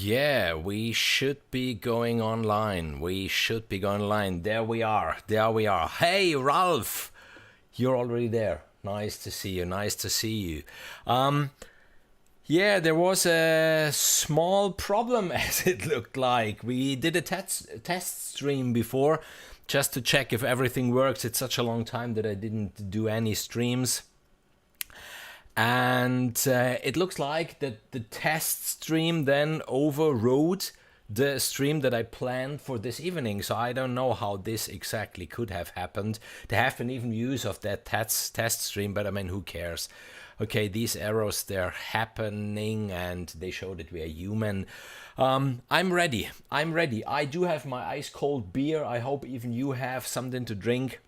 Yeah, we should be going online. We should be going online. There we are. There we are. Hey, Ralph, you're already there. Nice to see you. Nice to see you. Yeah, there was a small problem as it looked like. We did a test stream before just to check if everything works. It's such a long time that I didn't do any streams. And it looks like that the test stream then overrode the stream that I planned for this evening. So I don't know how this exactly could have happened. There have been even views of that test stream, but I mean, who cares? Okay, these errors, they're happening and they show that we are human. I'm ready. I'm ready. I do have my ice cold beer. I hope even you have something to drink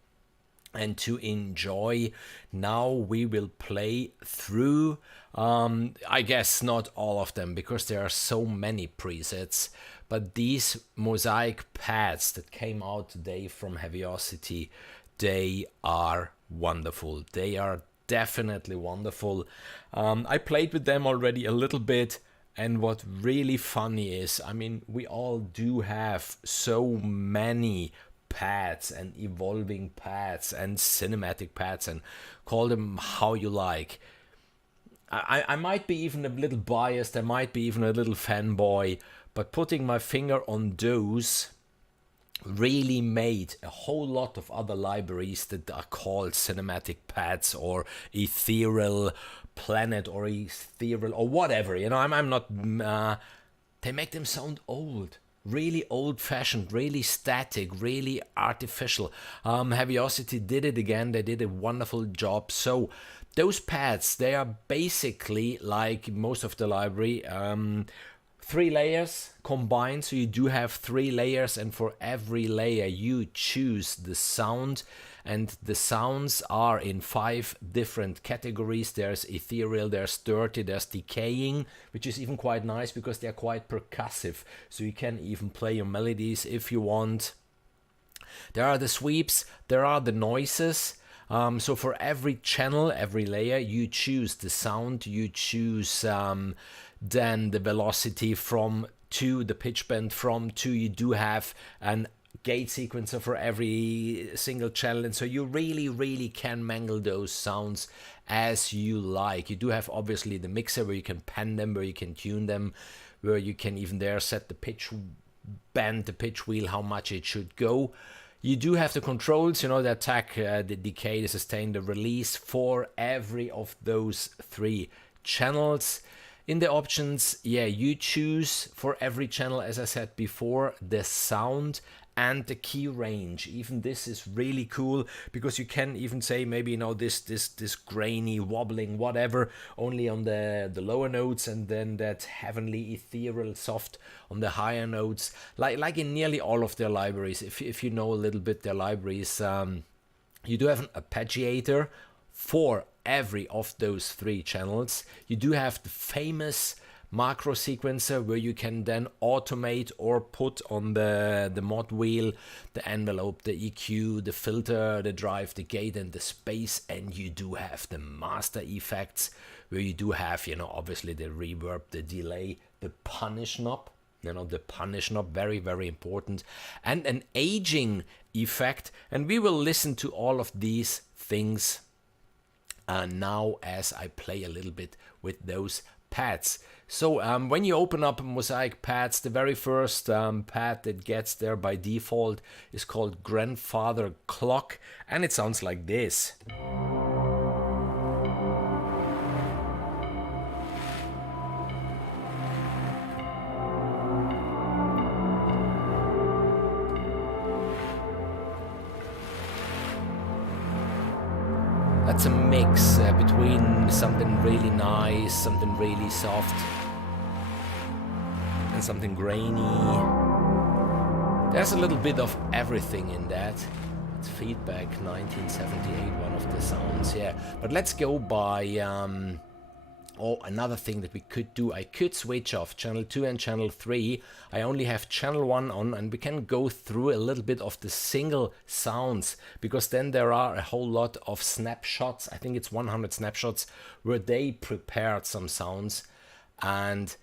and to enjoy. Now we will play through, I guess not all of them because there are so many presets, but these Mosaic Pads that came out today from Heavyocity, they are wonderful. They are definitely wonderful. I played with them already a little bit, and what really funny is, I mean, we all do have so many pads and evolving pads and cinematic pads, and call them how you like. I might be even a little biased, I might be even a little fanboy, but putting my finger on those really made a whole lot of other libraries that are called cinematic pads or ethereal planet or ethereal or whatever, you know. I'm not they make them sound old, really old-fashioned, really static, really artificial. Heavyocity did it again. They did a wonderful job. So those pads, they are basically like most of the library, 3 layers combined. So you do have 3 layers, and for every layer you choose the sound, and the sounds are in 5 different categories. There's ethereal, there's dirty, there's decaying, which is even quite nice because they're quite percussive, so you can even play your melodies if you want. There are the sweeps, there are the noises. So for every channel, every layer, you choose the sound, you choose then the velocity from 2, the pitch bend from 2. You do have an gate sequencer for every single channel, and so you really can mangle those sounds as you like. You do have obviously the mixer where you can pan them, where you can tune them, where you can even there set the pitch bend, the pitch wheel, how much it should go. You do have the controls, you know, the attack, the decay, the sustain, the release for every of those 3 channels. In the options, yeah, you choose for every channel, as I said before, the sound and the key range. Even this is really cool because you can even say maybe, you know, this grainy, wobbling, whatever, only on the lower notes, and then that heavenly, ethereal, soft on the higher notes, like in nearly all of their libraries. If you know a little bit their libraries, you do have an arpeggiator for every of those 3 channels. You do have the famous macro sequencer where you can then automate or put on the mod wheel the envelope, the EQ, the filter, the drive, the gate, and the space. And you do have the master effects where you do have, you know, obviously the reverb, the delay, the punish knob, you know, the punish knob, very important, and an aging effect. And we will listen to all of these things now as I play a little bit with those pads. So when you open up Mosaic Pads, the very first pad that gets there by default is called Grandfather Clock, and it sounds like this. That's a mix between something really nice, something really soft, and something grainy. There's a little bit of everything in that. It's Feedback 1978, one of the sounds, yeah. But let's go by another thing that we could do, I could switch off channel 2 and channel 3. I only have channel 1 on, and we can go through a little bit of the single sounds, because then there are a whole lot of snapshots. I think it's 100 snapshots where they prepared some sounds, and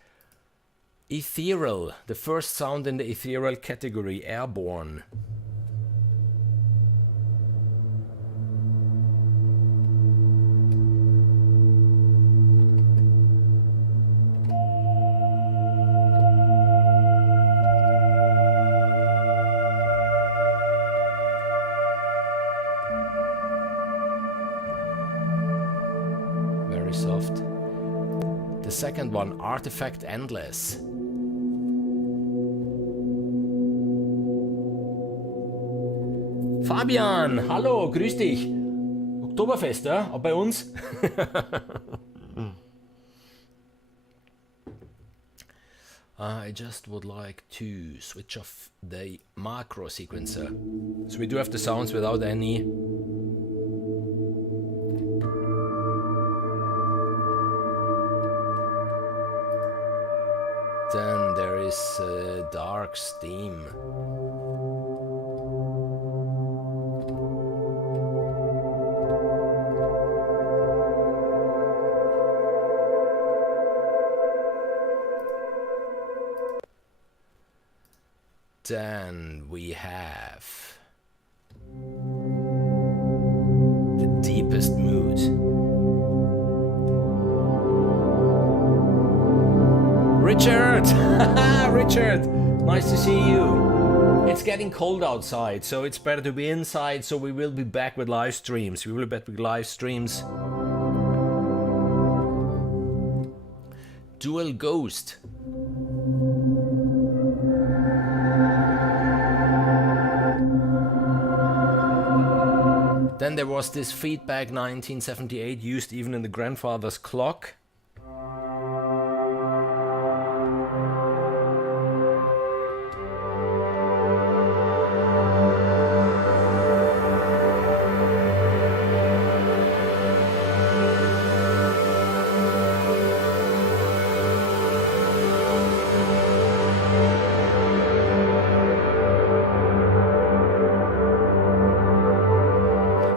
Ethereal, the first sound in the ethereal category, airborne. Very soft. The second one, Artifact Endless. Fabian, hallo, grüß dich. Oktoberfest, ja? Auch bei uns? I just would like to switch off the macro sequencer. So we do have the sounds without any. Then there is dark steam. Then we have the deepest mood. Richard! Richard! Nice to see you. It's getting cold outside, so it's better to be inside, so we will be back with live streams. We will be back with live streams. Dual Ghost. Then there was this feedback 1978 used even in the grandfather's clock.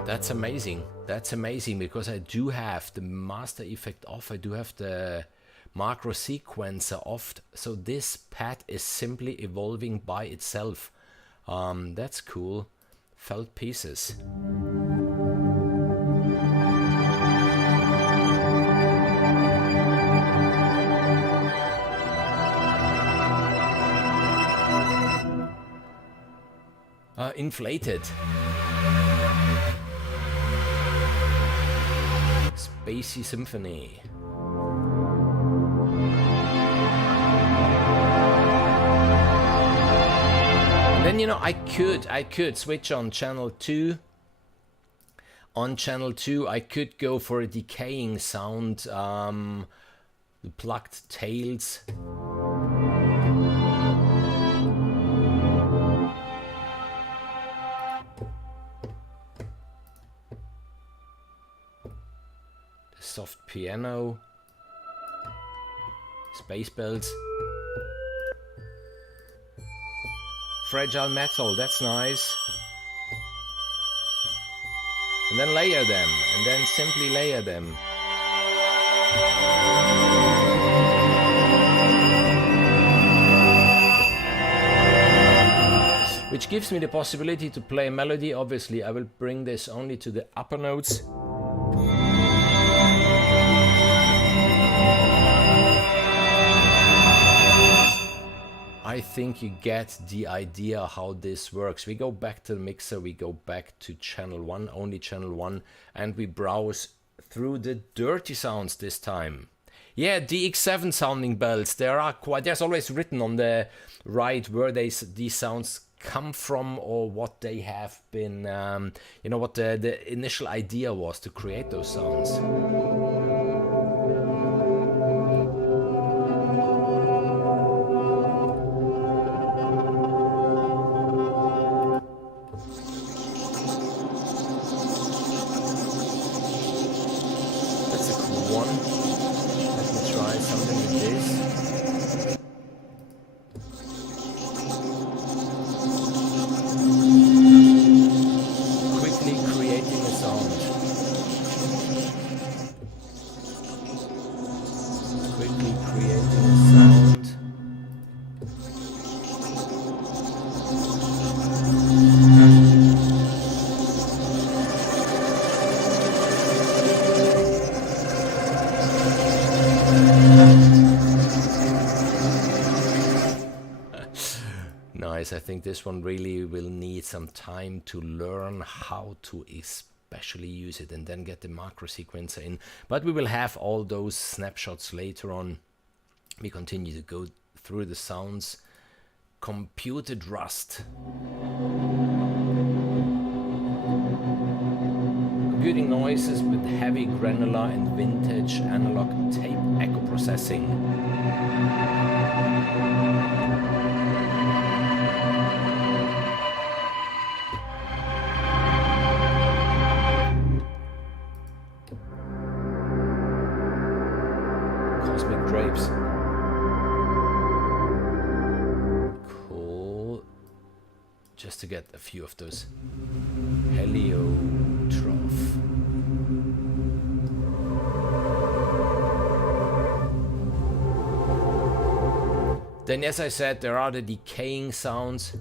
That's amazing. That's amazing because I do have the master effect off. I do have the macro sequencer off. So this pad is simply evolving by itself. That's cool. Felt pieces. Inflated. Spacey Symphony. And then, you know, I could switch on channel 2. On channel 2 I could go for a decaying sound, the plucked tails. Soft piano, space bells, fragile metal, that's nice. And then layer them, and then simply layer them. Which gives me the possibility to play a melody. Obviously I will bring this only to the upper notes. I think you get the idea how this works. We go back to the mixer, we go back to channel 1, only channel 1, and we browse through the dirty sounds this time. Yeah, DX7 sounding bells, there's always written on the right where these sounds come from or what they have been, you know, what the initial idea was to create those sounds. think this one really will need some time to learn how to especially use it and then get the macro sequencer in. But we will have all those snapshots later on. We continue to go through the sounds. Computed Rust. Computing noises with heavy granular and vintage analog tape echo processing. Cosmic Drapes. Cool. Just to get a few of those. Heliotrope. Then, as I said, there are the decaying sounds.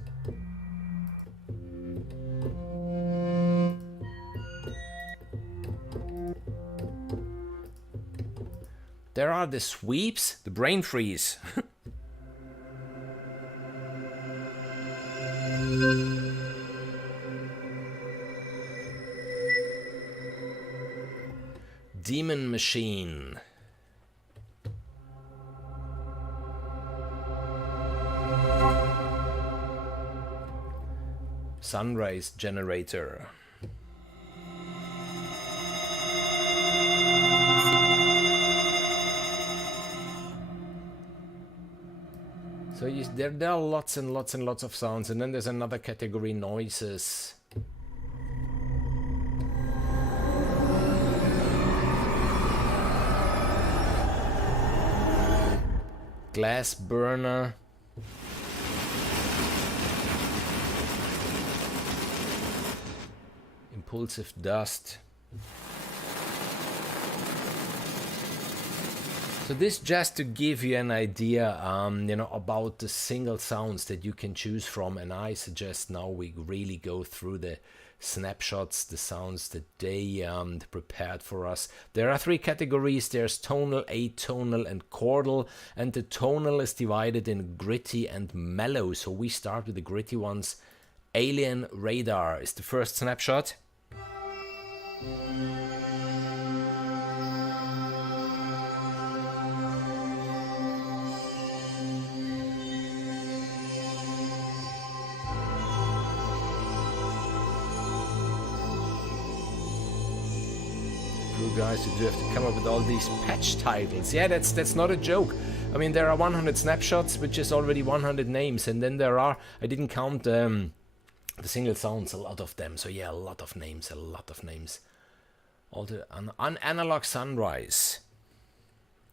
There are the sweeps, the brain freeze. Demon Machine. Sunrise Generator. So there are lots and lots and lots of sounds, and then there's another category, noises. Glass burner. Impulsive dust. So this just to give you an idea, you know, about the single sounds that you can choose from, and I suggest now we really go through the snapshots, the sounds that they prepared for us. There are three categories. There's tonal, atonal, and chordal, and the tonal is divided in gritty and mellow. So we start with the gritty ones. Alien Radar is the first snapshot. Guys, you do have to come up with all these patch titles. Yeah, that's not a joke. I mean, there are 100 snapshots, which is already 100 names, and then there are, I didn't count the single sounds, a lot of them. So yeah, a lot of names. All the analog sunrise.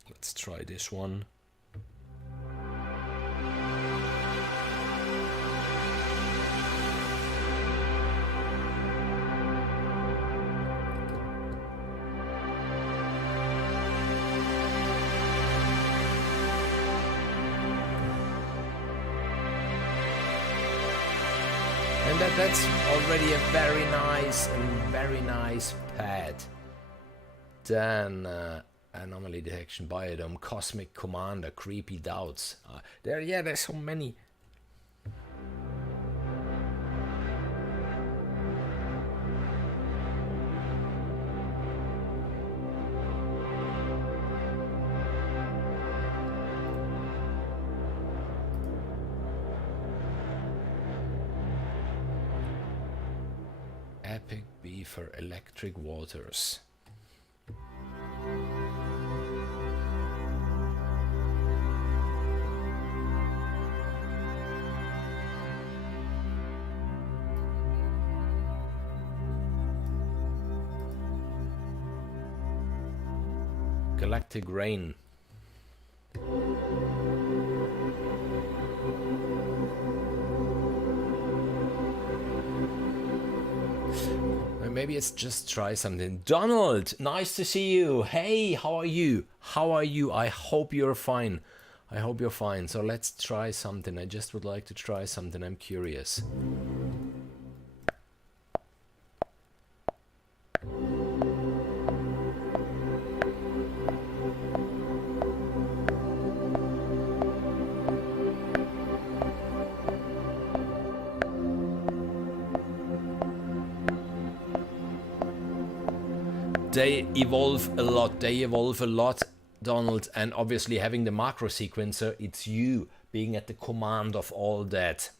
Let's try this one. And that's already a very nice pad. Then anomaly detection, biodome, cosmic commander, creepy doubts. There's so many. Epic B for Electric Waters. Galactic Rain. Maybe it's just try something. Donald, nice to see you. Hey, how are you? I hope you're fine. So let's try something. I just would like to try something. I'm curious. they evolve a lot. They evolve a lot, Donald. And obviously having the macro sequencer, it's you being at the command of all that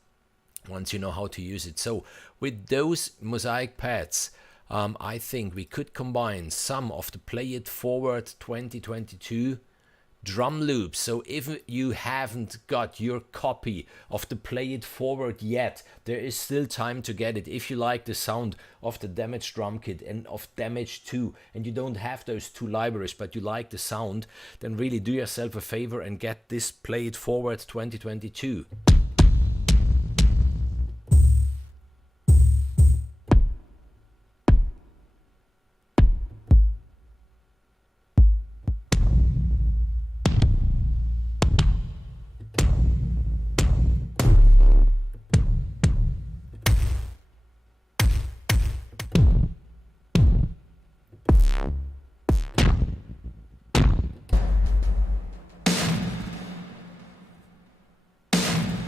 once you know how to use it. So with those Mosaic pads, I think we could combine some of the Play It Forward 2022 drum loops. So if you haven't got your copy of the Play It Forward yet, there is still time to get it. If you like the sound of the Damage drum kit and of Damage 2, and you don't have those two libraries, but you like the sound, then really do yourself a favor and get this Play It Forward 2022.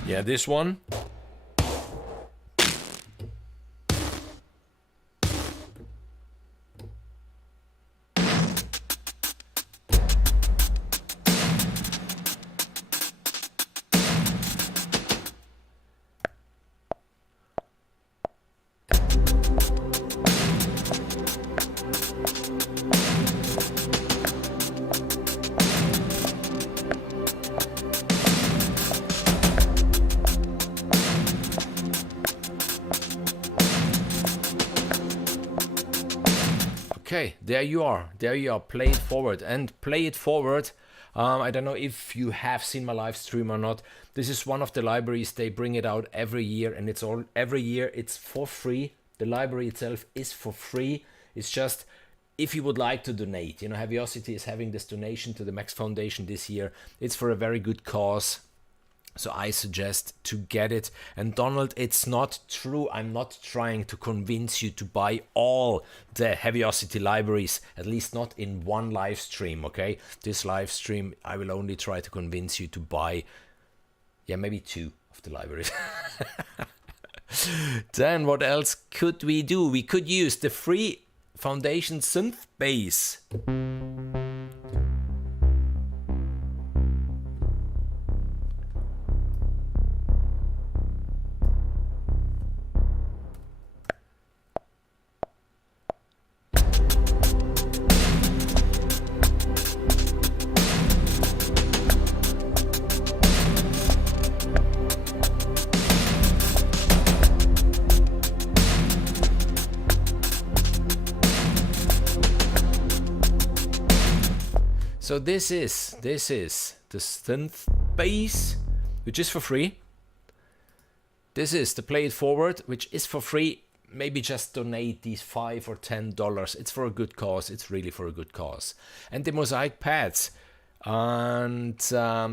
Yeah, this one. Okay, there you are, Play It Forward. And Play It Forward, I don't know if you have seen my live stream or not. This is one of the libraries, they bring it out every year, and it's all every year it's for free. The library itself is for free. It's just, if you would like to donate, you know, Heavyocity is having this donation to the Max Foundation this year. It's for a very good cause. So I suggest to get it. And Donald, it's not true. I'm not trying to convince you to buy all the Heavyocity libraries, at least not in one live stream, okay? This live stream, I will only try to convince you to buy, yeah, maybe 2 of the libraries. Then what else could we do? We could use the free Foundation synth bass. So this is the synth bass, which is for free. This is the Play It Forward, which is for free. Maybe just donate these $5 or $10. It's for a good cause. It's really for a good cause. And the Mosaic Pads. And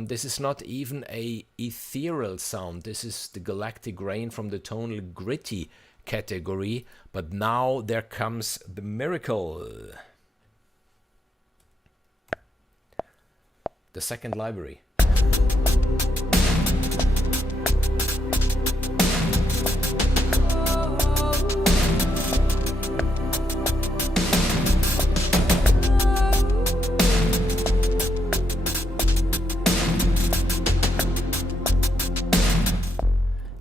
this is not even a ethereal sound. This is the galactic rain from the tonal gritty category. But now there comes the miracle. The second library.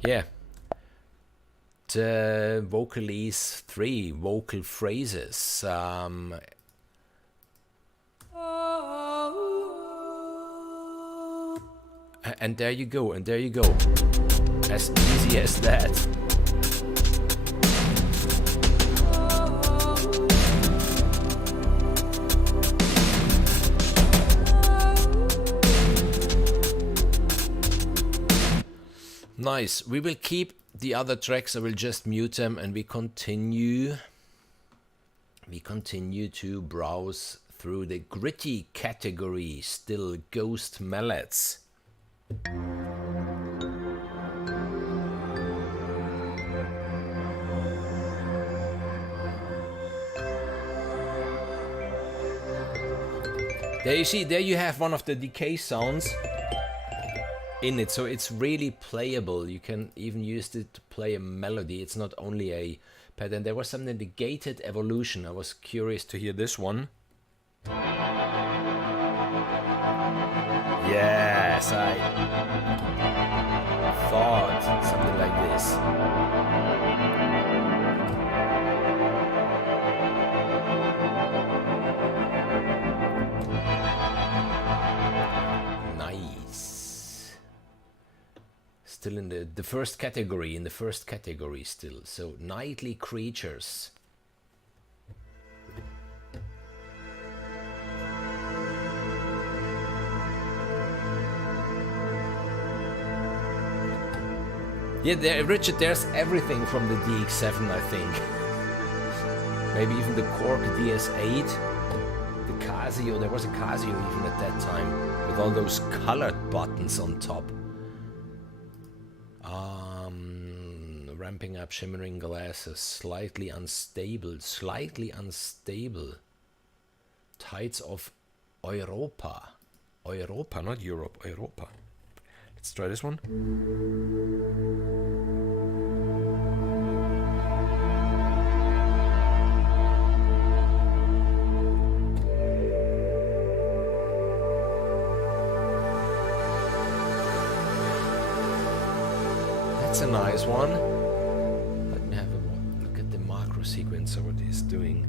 Yeah. The vocalese 3 vocal phrases. And there you go, as easy as that. Nice. We will keep the other tracks. I will just mute them, and we continue to browse through the gritty category. Still ghost mallets. There you see, there you have one of the decay sounds in it, so it's really playable. You can even use it to play a melody. It's not only a pad, and there was something in the gated evolution. I was curious to hear this one. Yes, I thought something like this. Nice. Still in the first category, still. So, nightly creatures. Yeah, Richard, there's everything from the DX7, I think. Maybe even the Korg DS8, the Casio. There was a Casio even at that time, with all those colored buttons on top. Ramping up, shimmering glasses, slightly unstable. Tides of Europa. Europa, not Europe, Europa. Let's try this one. That's a nice one. Let me have a look at the macro sequencer, what he's doing.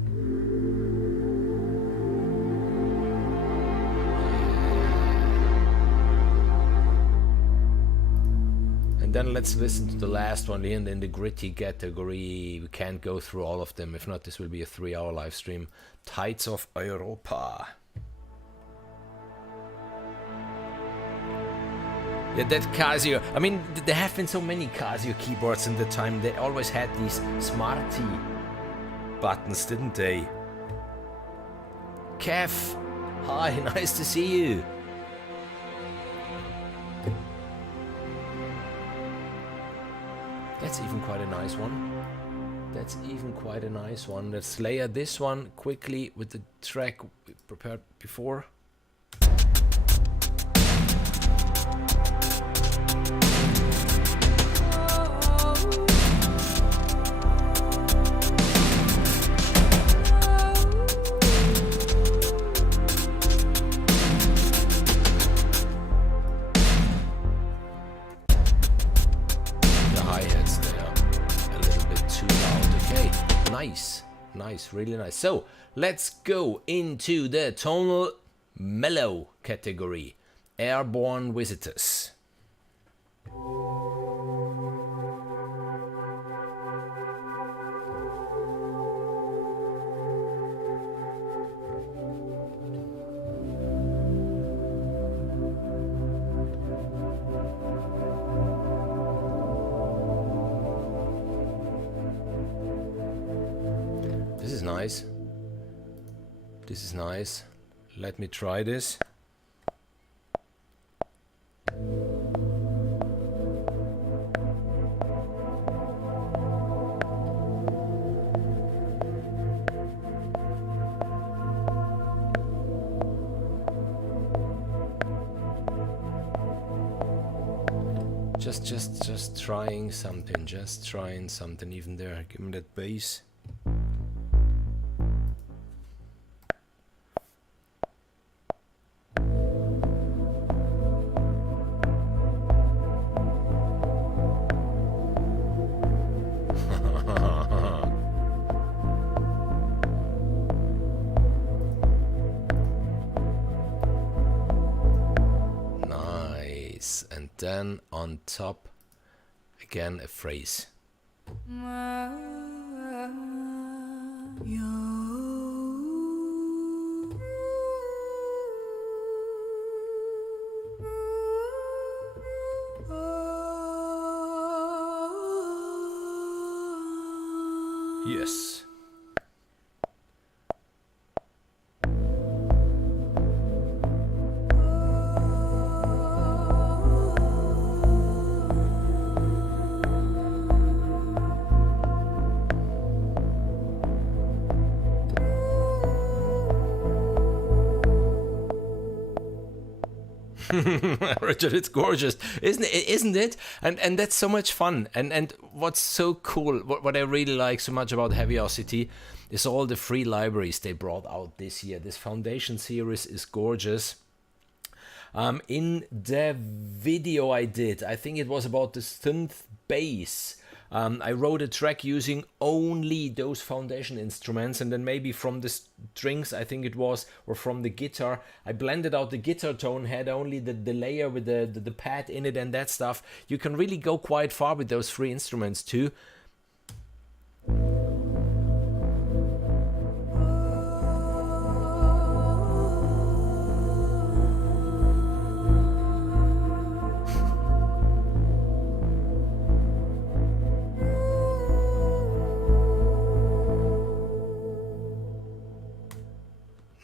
And then let's listen to the last one in the gritty category. We can't go through all of them. If not, this will be a 3-hour live stream. Tides of Europa. Yeah, that Casio. I mean, there have been so many Casio keyboards in the time. They always had these smarty buttons, didn't they? Kev, hi, nice to see you. That's even quite a nice one. Let's layer this one quickly with the track we prepared before. Nice, really nice. So let's go into the tonal mellow category. Airborne visitors. This is nice. Let me try this. Just trying something, even there. Give me that bass. Then on top, again a phrase. Yes. Richard, it's gorgeous, isn't it? Isn't it? And that's so much fun. And what's so cool, what I really like so much about Heavyocity is all the free libraries they brought out this year. This Foundation series is gorgeous. In the video I did, I think it was about the synth bass. I wrote a track using only those foundation instruments, and then maybe from the strings, I think it was, or from the guitar, I blended out the guitar tone, had only the layer with the pad in it and that stuff. You can really go quite far with those three instruments too.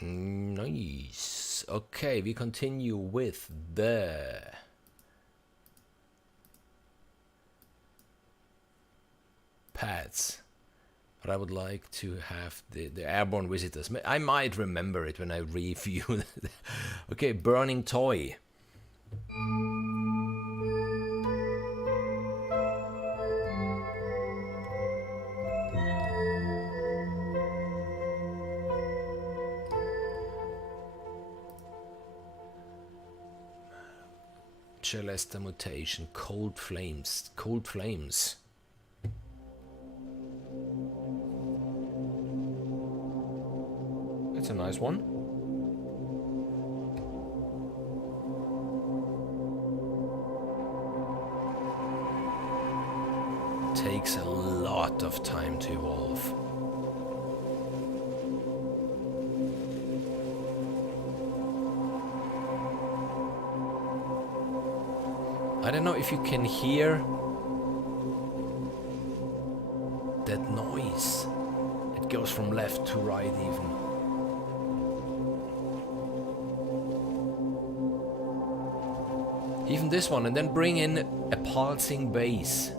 Nice. Okay, we continue with the pads. But I would like to have the airborne visitors. I might remember it when I review. Okay, Burning Toy. Celesta Mutation, Cold Flames, Cold Flames. That's a nice one. Takes a lot of time to evolve. I don't know if you can hear that noise. It goes from left to right even. Even this one, and then bring in a pulsing bass.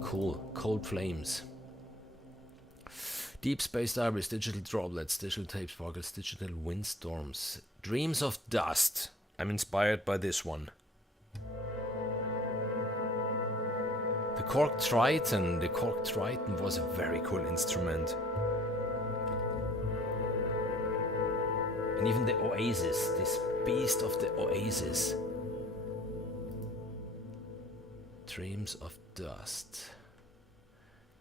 Cool, Cold Flames. Deep Space Diaries, Digital Droplets, Digital Tape Sparkles, Digital Windstorms, Dreams of Dust. I'm inspired by this one. The Cork Triton was a very cool instrument. And even the Oasis, this beast of the Oasis. Dreams of Dust.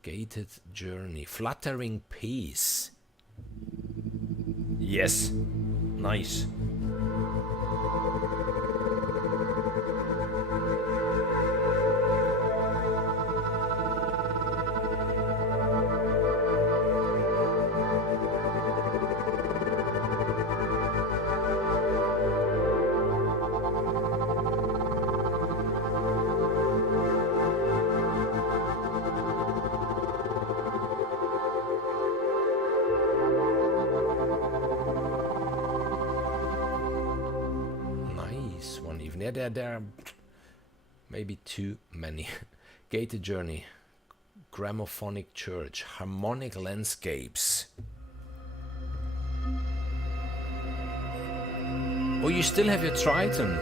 Gated Journey. Fluttering Peace. Yes. Nice. There are maybe too many. Gated Journey, Gramophonic Church, Harmonic Landscapes. Oh, you still have your Triton.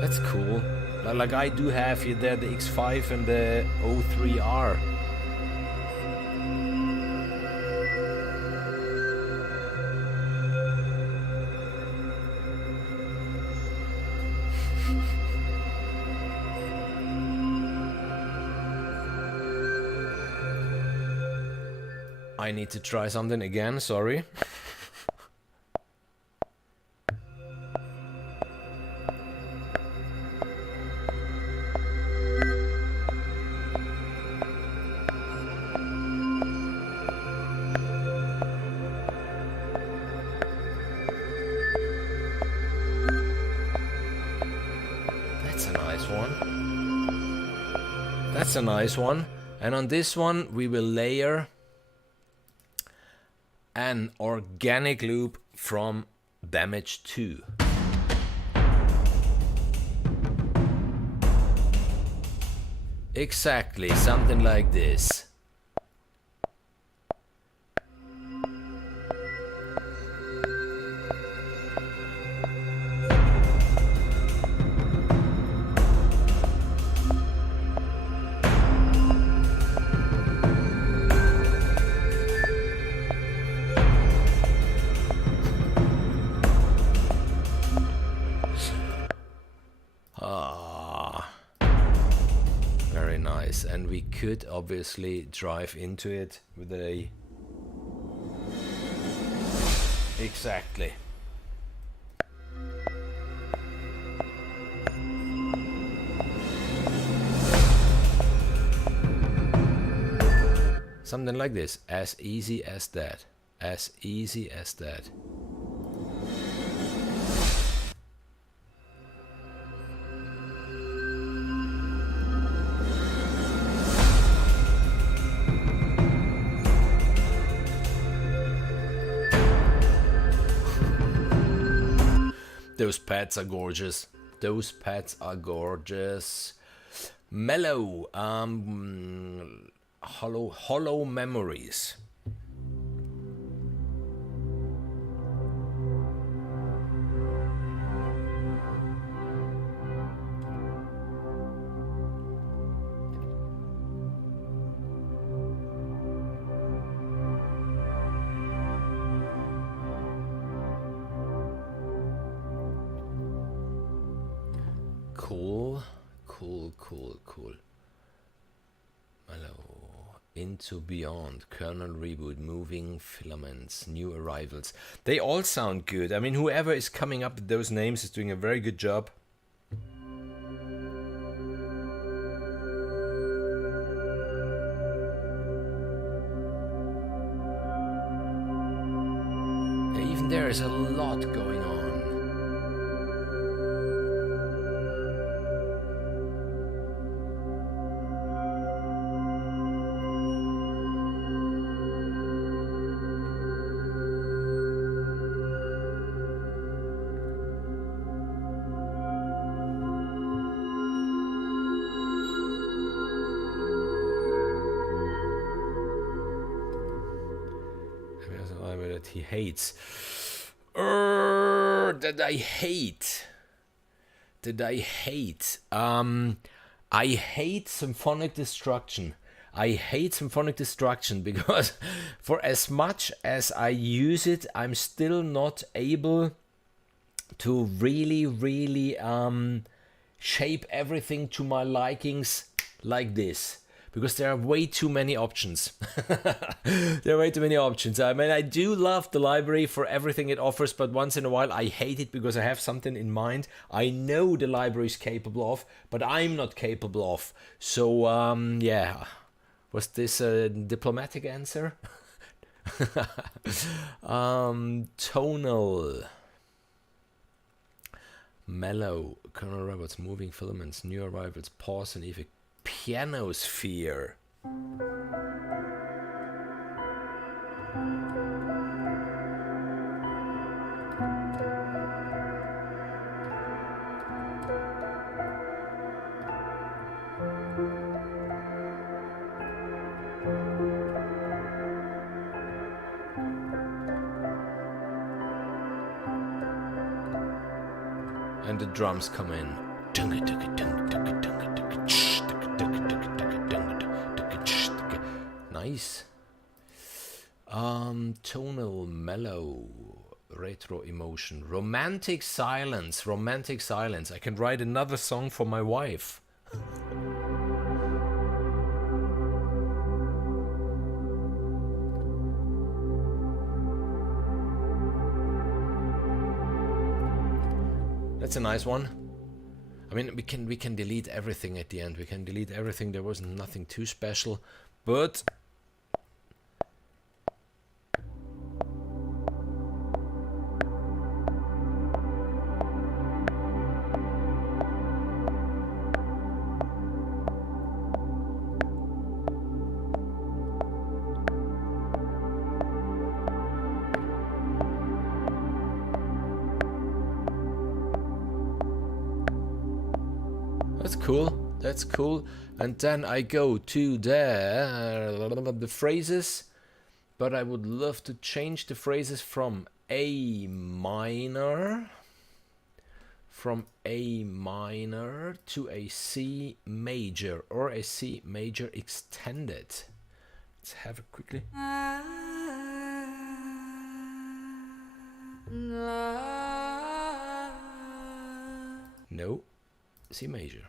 That's cool. Like I do have here there the X5 and the O3R. I need to try something again, sorry. That's a nice one. That's a nice one. And on this one we will layer an organic loop from Damage 2. Exactly, something like this. could obviously drive into it with a... Exactly. Something like this, as easy as that, as easy as that. Those pads are gorgeous. Those pads are gorgeous. Mellow, hollow memories. Cool. Mellow. Into Beyond, Kernel Reboot, Moving Filaments, New Arrivals. They all sound good. I mean, whoever is coming up with those names is doing a very good job. Even there is a lot going on. He hates. That I hate. I hate symphonic destruction. I hate symphonic destruction because for as much as I use it, I'm still not able to really shape everything to my likings like this. Because there are way too many options. There are way too many options. I mean, I do love the library for everything it offers, but once in a while I hate it because I have something in mind I know the library is capable of, but I'm not capable of. So, yeah. Was this a diplomatic answer? Tonal. Mellow. Kernel robots, moving filaments, new arrivals, pause and evoking. Pianosphere. And the drums come in. Nice. Tonal, mellow, retro emotion, romantic silence. I can write another song for my wife. That's a nice one. I mean, we can delete everything at the end. We can delete everything. There was nothing too special, but that's cool. And then I go to the phrases, but I would love to change the phrases from A minor to a C major or a C major extended. Let's have it quickly. No, C major.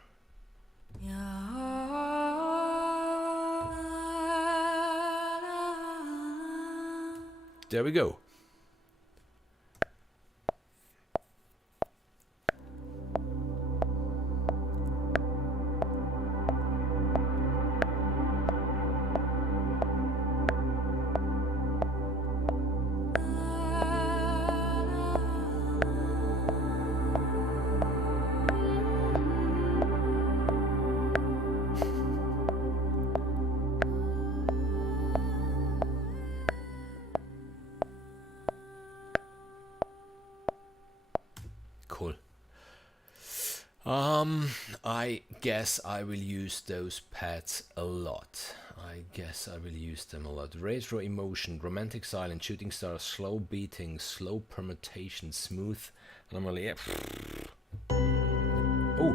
there we go. Cool. I guess I will use those pads a lot. I guess I will use them a lot. Retro emotion, romantic silence, shooting stars, slow beating, slow permutation, smooth anomaly. Yeah. Oh.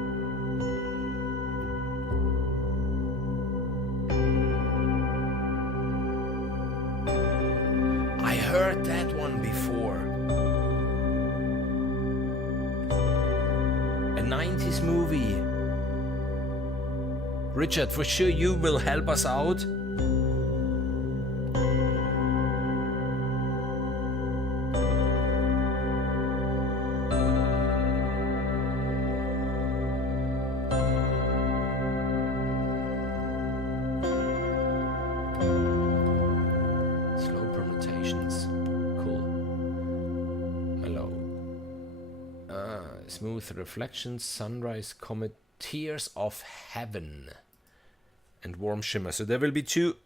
I heard that one before. 90s movie. Richard, for sure you will help us out. Slow permutations. Cool. Hello. Smooth reflections, sunrise, comet, tears of heaven, and warm shimmer. So there will be two.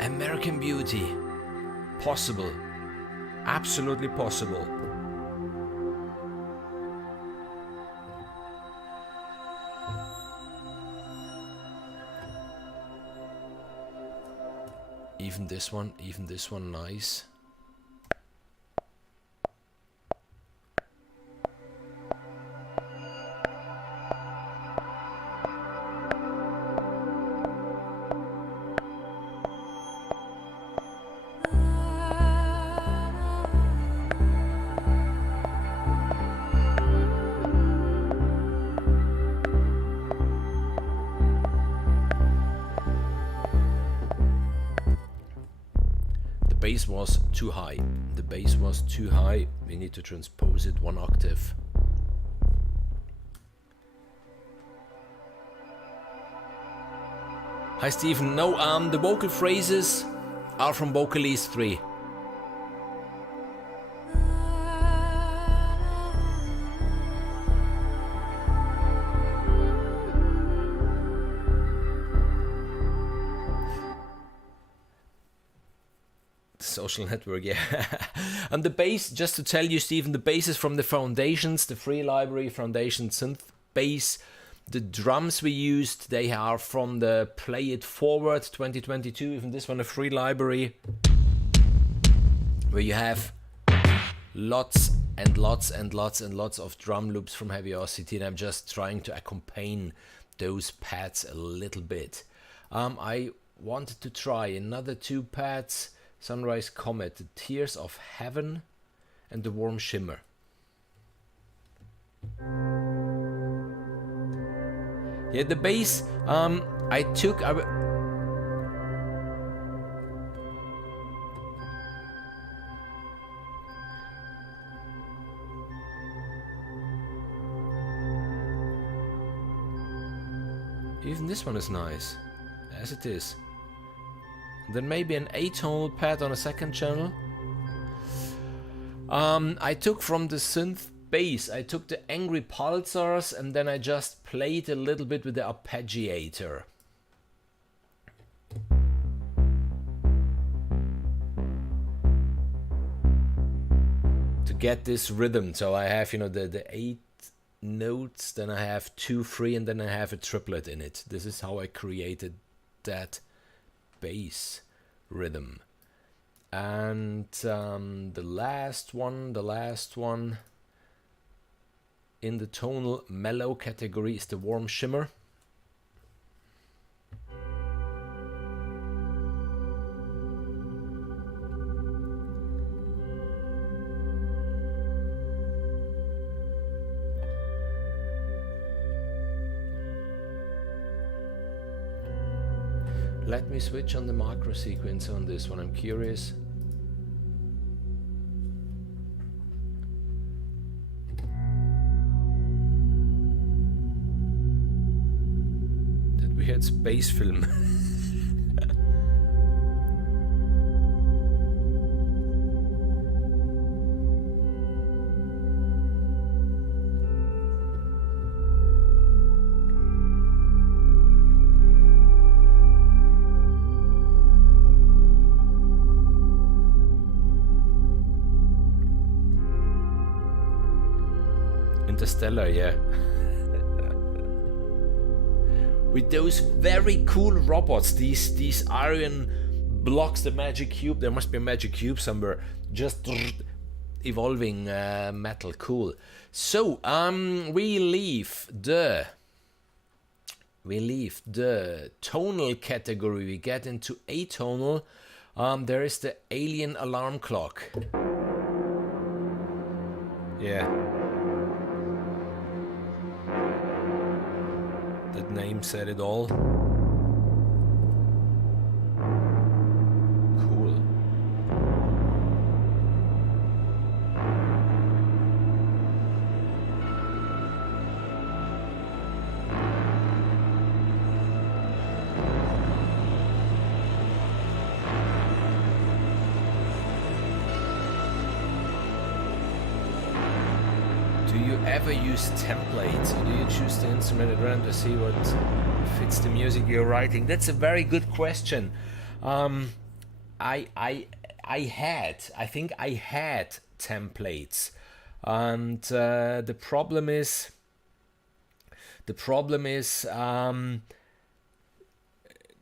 American Beauty. Possible. Absolutely possible. Even this one nice. Bass was too high. The bass was too high. We need to transpose it 1 octave. Hi Stephen. No, the vocal phrases are from Vocalese 3. Social network, yeah. And the bass, just to tell you, Stephen, the bass is from the Foundations, the free library Foundation synth bass. The drums we used, they are from the Play It Forward 2022, even this one a free library, where you have lots and lots and lots and lots of drum loops from Heavyocity, and I'm just trying to accompany those pads a little bit. I wanted to try another 2 pads. Sunrise Comet, the Tears of Heaven, and the Warm Shimmer. Yeah, the bass, I took... Even this one is nice, as it is. Then maybe an atonal pad on a second channel. I took from the synth bass, I took the angry pulsars and then I just played a little bit with the arpeggiator. To get this rhythm. So I have, you know, the 8 notes, then I have 2 free, and then I have a triplet in it. This is how I created that bass rhythm. And the last one in the tonal mellow category is the Warm Shimmer. Let me switch on the macro sequence on this one. I'm curious. That weird space film. Interstellar, yeah. With those very cool robots, these iron blocks, the magic cube. There must be a magic cube somewhere. Just evolving metal, cool. So we leave the tonal category. We get into atonal. There is the alien alarm clock. Yeah. That name said it all. Cool. Do you ever use templates, or do you choose the instrument at random to see what fits the music you're writing? That's a very good question. I think I had templates, and the problem is that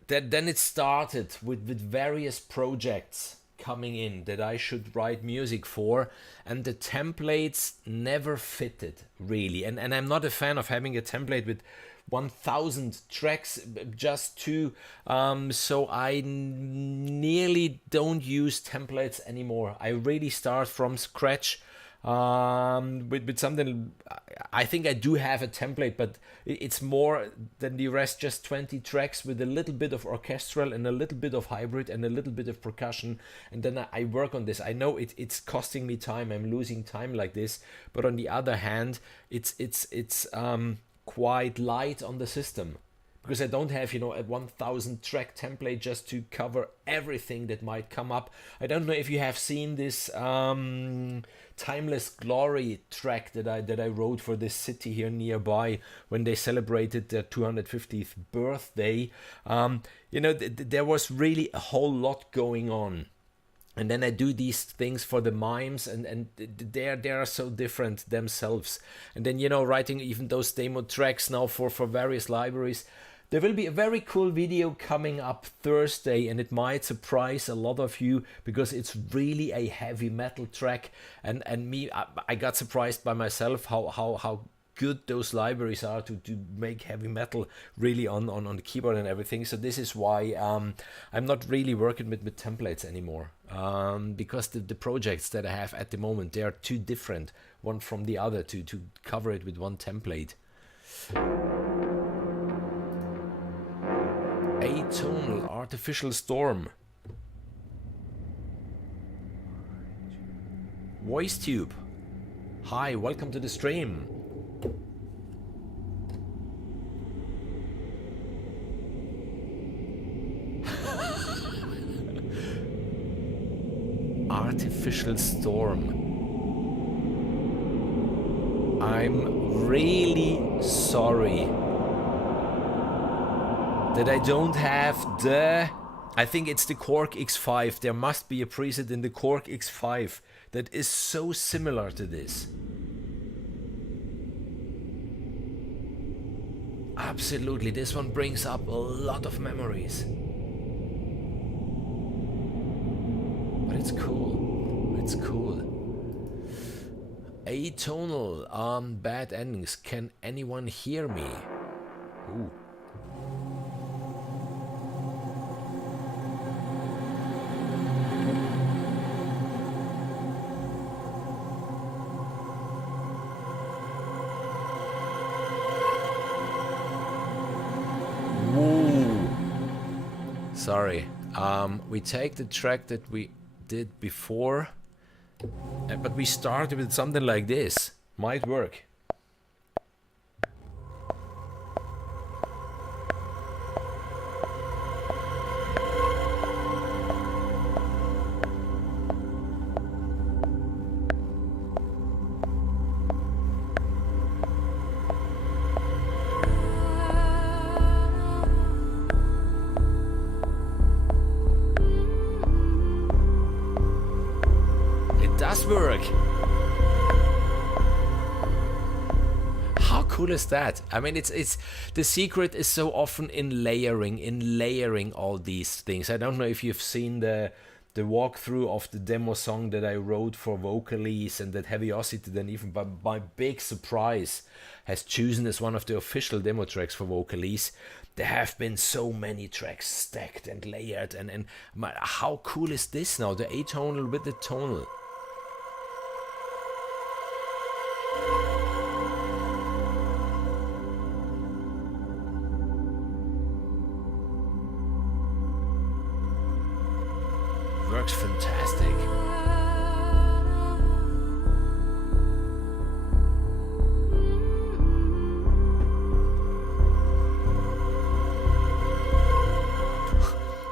then it started with various projects coming in that I should write music for, and the templates never fitted really, and I'm not a fan of having a template with 1000 tracks just to so I nearly don't use templates anymore. I really start from scratch with something. I think I do have a template, but it's more than the rest, just 20 tracks with a little bit of orchestral and a little bit of hybrid and a little bit of percussion, and then I work on this. I know it's costing me time, I'm losing time like this, but on the other hand, it's quite light on the system, because I don't have, a 1000 track template just to cover everything that might come up. I don't know if you have seen this Timeless Glory track that I wrote for this city here nearby when they celebrated their 250th birthday. There was really a whole lot going on. And then I do these things for the mimes, and they are so different themselves. And then, writing even those demo tracks now for various libraries. There will be a very cool video coming up Thursday, and it might surprise a lot of you because it's really a heavy metal track. And I got surprised by myself how good those libraries are to make heavy metal really on the keyboard and everything. So this is why I'm not really working with templates anymore, because the projects that I have at the moment, they are too different one from the other to cover it with one template. Atonal Artificial Storm. Voice Tube. Hi, welcome to the stream. Artificial Storm. I'm really sorry that I don't have I think it's the Korg X5. There must be a preset in the Korg X5 that is so similar to this. Absolutely, this one brings up a lot of memories. But it's cool. It's cool. Atonal, bad endings. Can anyone hear me? Ooh. Sorry. We take the track that we did before, but we started with something like this. Might work. Does work. How cool is that? I mean, it's the secret is so often in layering all these things. I don't know if you've seen the walkthrough of the demo song that I wrote for Vocalese, and that Heavyocity then, even by my big surprise, has chosen as one of the official demo tracks for Vocalese. There have been so many tracks stacked and layered, and how cool is this now? The atonal with the tonal. Works fantastic.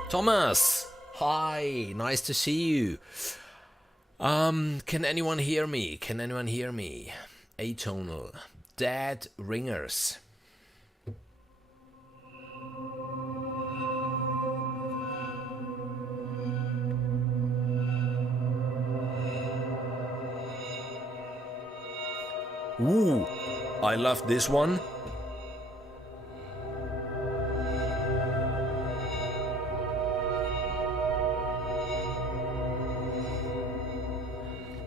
Thomas, hi, nice to see you. Can anyone hear me? Can anyone hear me? Atonal, dead ringers. Ooh, I love this one.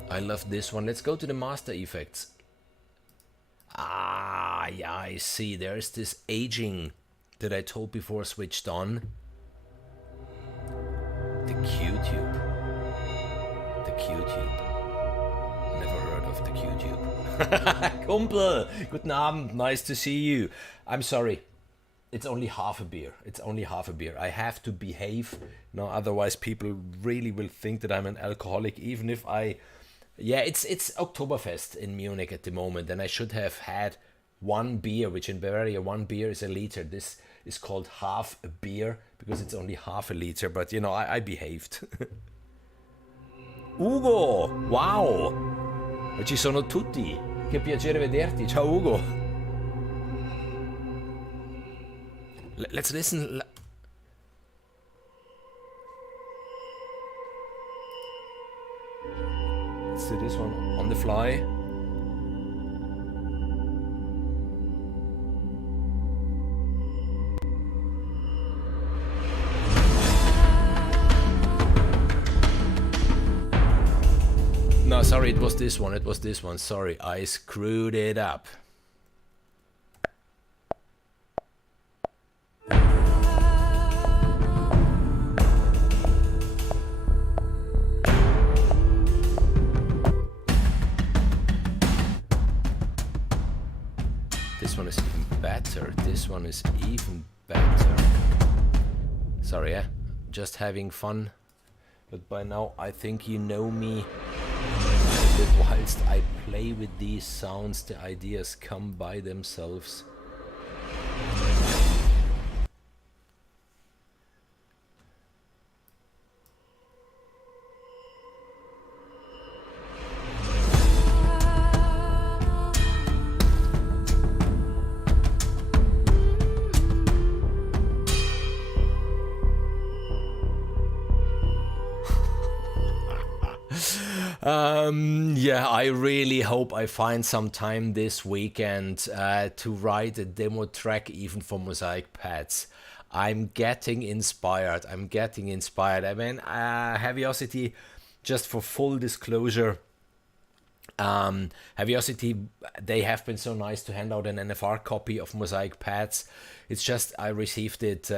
I love this one. Let's go to the master effects. Ah, yeah, I see. There's this aging that I told before switched on. The Q-tube. The Q-tube. Never heard of the Q-tube. Kumpel, guten Abend, nice to see you. I'm sorry, it's only half a beer. It's only half a beer. I have to behave, no, otherwise people really will think that I'm an alcoholic, even if I... Yeah, it's Oktoberfest in Munich at the moment, and I should have had one beer, which in Bavaria, one beer is a liter. This is called half a beer, because it's only half a liter, but you know, I behaved. Ugo, wow! Ci sono tutti. Che piacere vederti. Ciao Ugo. Let's listen. Let's do this one on the fly. No, sorry, it was this one. It was this one. Sorry, I screwed it up. This one is even better. This one is even better. Sorry, just having fun. But by now, I think you know me. That whilst I play with these sounds, the ideas come by themselves. Yeah, I really hope I find some time this weekend to write a demo track even for Mosaic Pads. I'm getting inspired. I mean, Heavyocity, just for full disclosure, Heavyocity, they have been so nice to hand out an NFR copy of Mosaic Pads. It's just I received it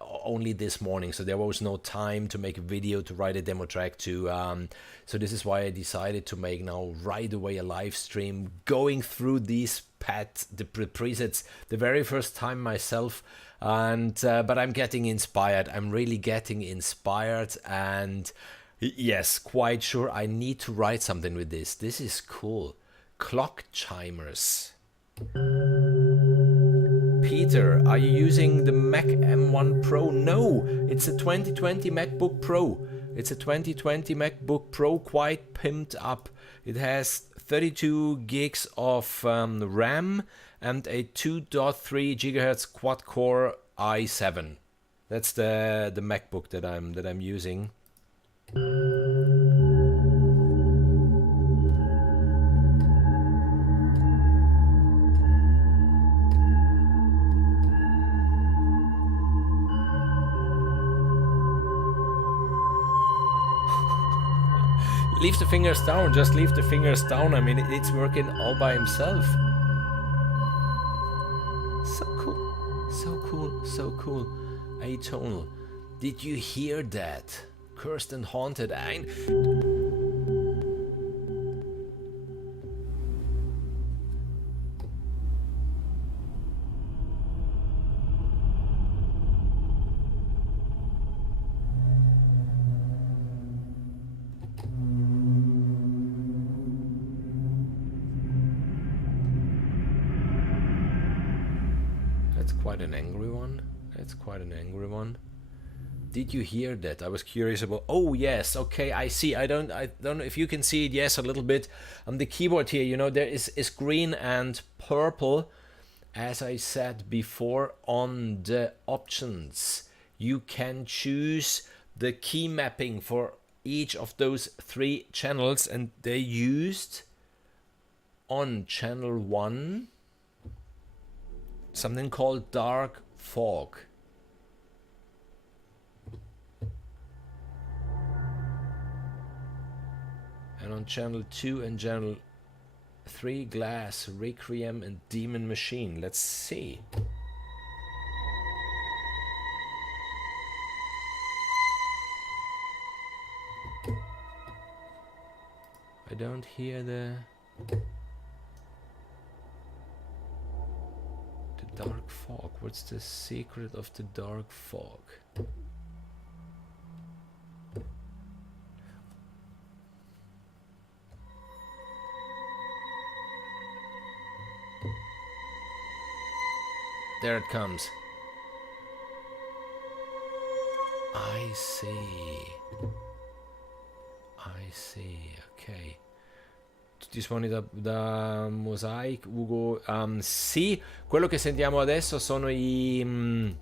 only this morning, so there was no time to make a video, to write a demo track to. So this is why I decided to make now right away a live stream going through these pads, the presets, the very first time myself. And but I'm getting inspired. I'm really getting inspired, and yes, quite sure I need to write something with this. This is cool. Clock chimers. Peter, are you using the Mac M1 Pro? No, it's a 2020 MacBook Pro. It's a 2020 MacBook Pro, quite pimped up. It has 32 gigs of RAM and a 2.3 gigahertz quad-core i7. That's the MacBook that I'm using. Leave the fingers down, just leave the fingers down. I mean, it's working all by himself. So cool, so cool, so cool. Atonal. Did you hear that? Cursed and haunted. That's quite an angry one. That's quite an angry one. Did you hear that? I was curious about. Oh yes, okay, I see. I don't know if you can see it. Yes, a little bit. On the keyboard here, you know, there is green and purple. As I said before, on the options, you can choose the key mapping for each of those 3 channels, and they used on channel 1 something called dark fog. And on channel 2 and channel 3, Glass, Requiem and Demon Machine. Let's see. I don't hear the dark fog. What's the secret of the dark fog? There it comes. I see. I see. Ok. Tutti i suoni da Mosaic, Ugo. Sì, quello che sentiamo adesso sono i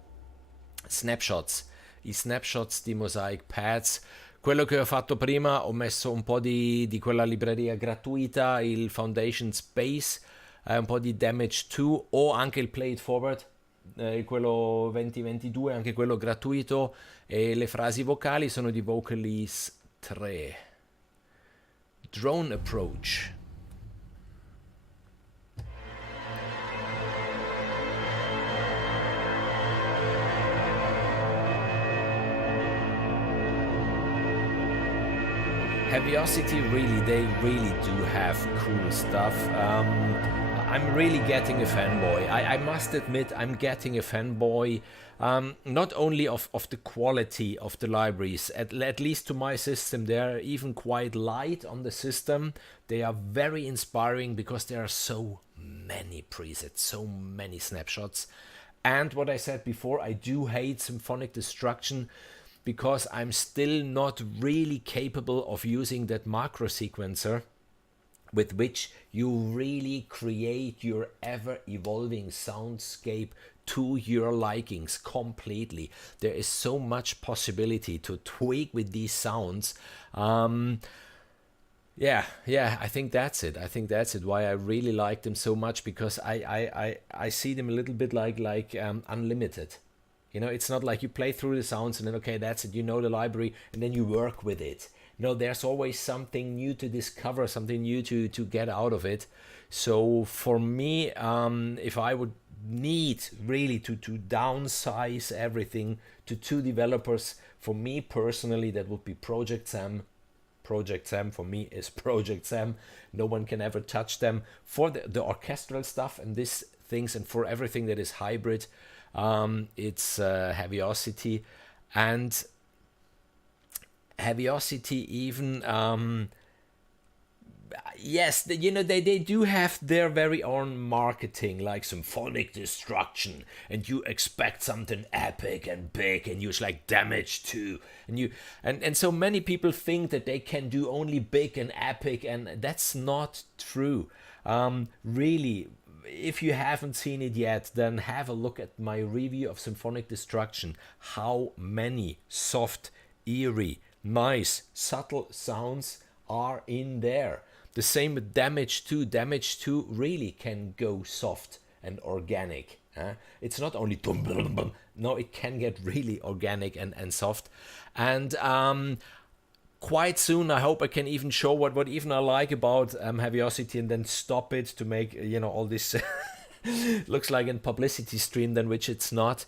snapshots. I snapshots di Mosaic Pads. Quello che ho fatto prima, ho messo un po' di quella libreria gratuita, il Foundation Space, un po' di Damage 2 o anche il Play It Forward, quello 2022, anche quello gratuito, e le frasi vocali sono di Vocalese 3. Drone Approach. Heavyocity, they really do have cool stuff. I'm really getting a fanboy. I must admit, I'm getting a fanboy, not only of the quality of the libraries, at least to my system. They're even quite light on the system. They are very inspiring because there are so many presets, so many snapshots. And what I said before, I do hate symphonic destruction, because I'm still not really capable of using that macro sequencer with which you really create your ever-evolving soundscape to your likings completely. There is so much possibility to tweak with these sounds. Yeah, I think that's it. I think that's it. Why I really like them so much, because I see them a little bit like unlimited. You know, it's not like you play through the sounds and then, okay, that's it, you know the library, and then you work with it. there's always something new to discover, something new to get out of it. So for me, if I would need really to downsize everything to 2 developers, for me personally, that would be Project Sam. Project Sam for me is Project Sam. No one can ever touch them. For the orchestral stuff and these things, and for everything that is hybrid, it's Heavyocity. And Heavyocity even, yes, they do have their very own marketing, like symphonic destruction, and you expect something epic and big, and use like damage too, and so many people think that they can do only big and epic, and that's not true. Really, if you haven't seen it yet, then have a look at my review of Symphonic Destruction. How many soft, eerie, nice, subtle sounds are in there. The same with Damage 2. Damage 2 really can go soft and organic. It's not only no, it can get really organic and soft. And quite soon, I hope I can even show what even I like about Heavyocity, and then stop it to make all this looks like a publicity stream, then which it's not.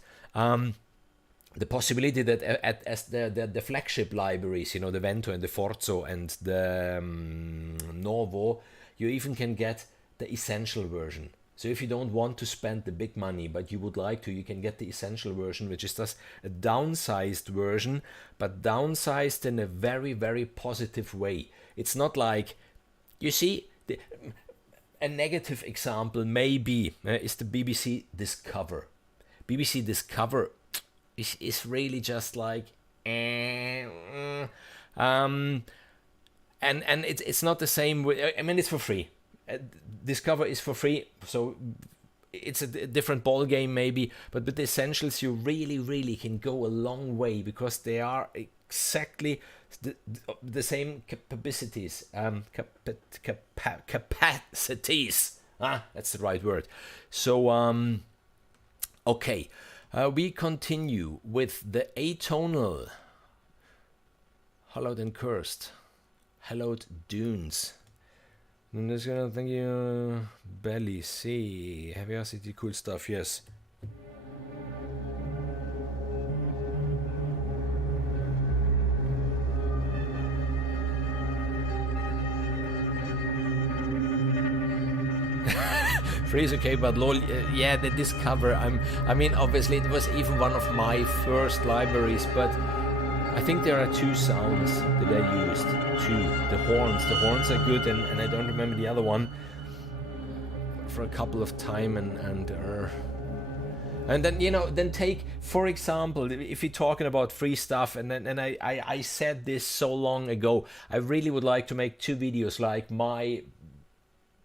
The possibility that as the flagship libraries, the Vento and the Forzo and the Novo, you even can get the essential version. So if you don't want to spend the big money, but you would like to, you can get the essential version, which is just a downsized version, but downsized in a very, very positive way. It's not like, you see, a negative example maybe is the BBC Discover. BBC Discover is really just like, and it's not the same with, I mean, it's for free. Discover is for free, so it's a different ball game maybe, but with the essentials you really can go a long way, because they are exactly the same capacities, capacities. That's the right word. So okay, we continue with the Atonal. Hallowed and Cursed, Hallowed Dunes. I'm just gonna thank you, Belly C. Heavyocity, cool stuff, yes. Free is okay, but lol, yeah, the Discover. I mean, obviously, it was even one of my first libraries, but I think there are 2 sounds that I used. 2. The horns are good, and I don't remember the other one for a couple of time, and then then take, for example, if you're talking about free stuff, and I said this so long ago, I really would like to make 2 videos, like my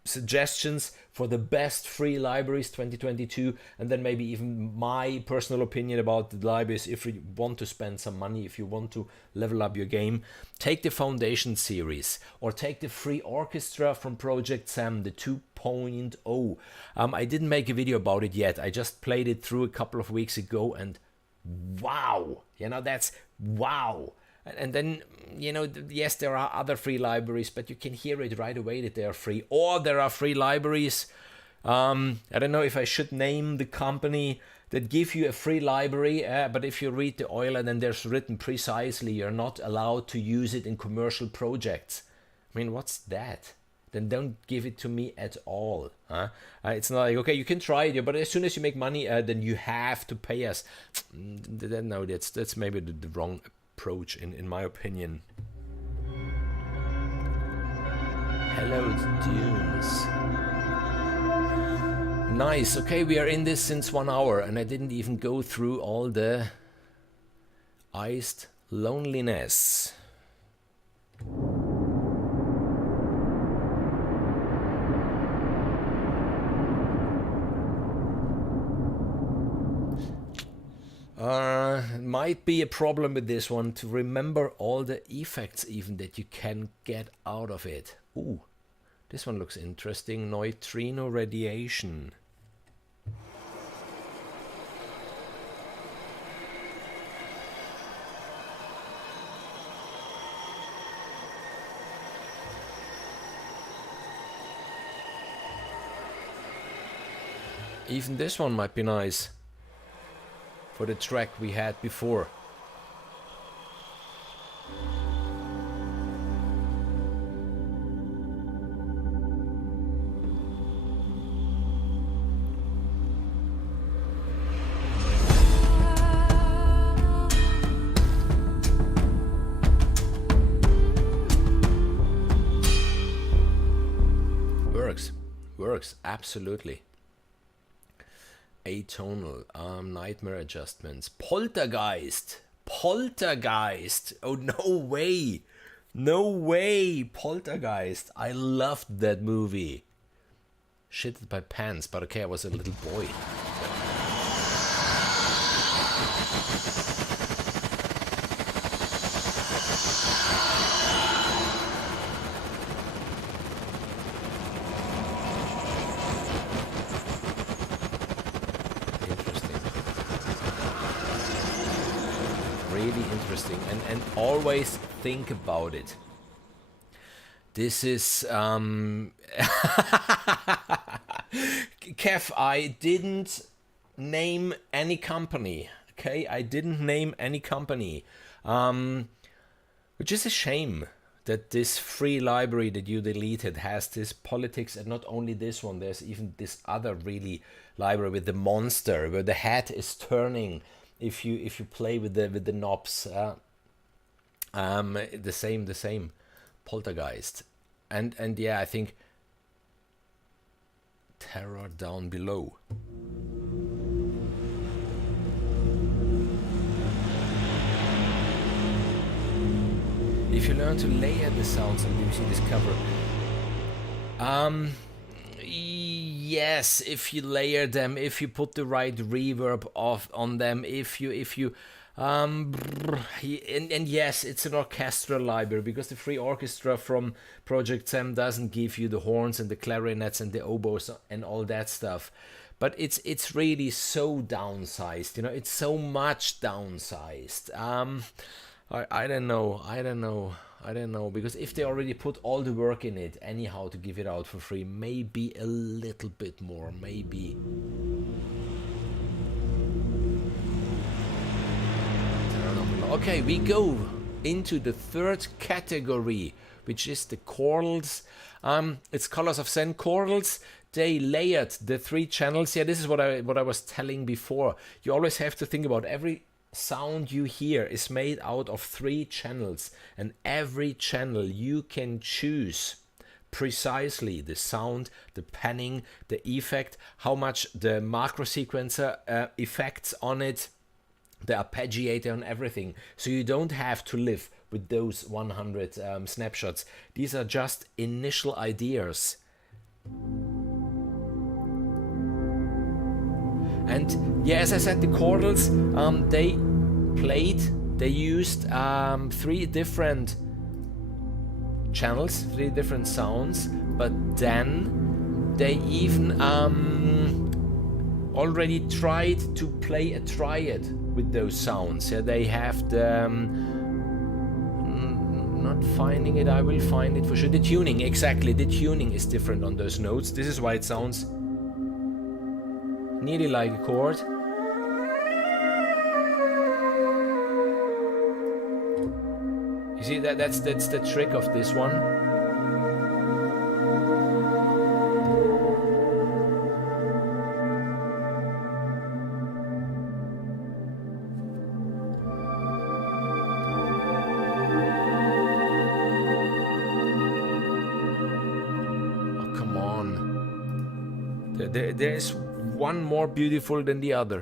suggestions for the best free libraries 2022, and then maybe even my personal opinion about the libraries if you want to spend some money, if you want to level up your game. Take the Foundation series, or take the free orchestra from Project Sam, the 2.0. I didn't make a video about it yet. I just played it through a couple of weeks ago, and wow, that's wow. And then, yes, there are other free libraries, but you can hear it right away that they are free. Or there are free libraries, I don't know if I should name the company, that give you a free library, but if you read the OILA, then there's written precisely you're not allowed to use it in commercial projects. I mean, what's that? Then don't give it to me at all. It's not like, okay, you can try it, but as soon as you make money, then you have to pay us. No, that's maybe the wrong approach in my opinion. Hallowed Dunes. Nice. Okay, we are in this since 1 hour, and I didn't even go through all the iced loneliness. Might be a problem with this one to remember all the effects even that you can get out of it. Ooh, this one looks interesting. Neutrino radiation. Even this one might be nice for the track we had before. Works, absolutely. Atonal, nightmare adjustments. Poltergeist! Poltergeist! Oh, no way! No way! Poltergeist! I loved that movie. Shitted my pants, but okay, I was a little boy. Really interesting, and always think about it. This is Kev, I didn't name any company. Okay, I didn't name any company, which is a shame that this free library that you deleted has this politics, and not only this one. There's even this other really library with the monster where the head is turning. If you play with the knobs, the same Poltergeist, and yeah, I think Terror Down Below. If you learn to layer the sounds on BBC Discover, yes, if you layer them, if you put the right reverb on them, if you and yes, it's an orchestral library, because the free orchestra from Project Sam doesn't give you the horns and the clarinets and the oboes and all that stuff. But it's really so downsized, you know, it's so much downsized. I don't know, because if they already put all the work in it anyhow to give it out for free, maybe a little bit more, maybe. Okay, we go into the third category, which is the chordals. It's Colors of Zen chordals. They layered the 3 channels. Yeah, this is what I was telling before. You always have to think about every sound you hear is made out of 3 channels, and every channel you can choose precisely the sound, the panning, the effect, how much the macro sequencer effects on it, the arpeggiator, and everything. So you don't have to live with those 100 snapshots. These are just initial ideas. And yeah, as I said, the chordals, they used 3 different channels, 3 different sounds, but then they even already tried to play a triad with those sounds. Yeah, they have the not finding it, I will find it for sure. The tuning, exactly, the tuning is different on those notes. This is why it sounds nearly like a chord. You see, that's the trick of this one. Oh, come on. There's one more beautiful than the other.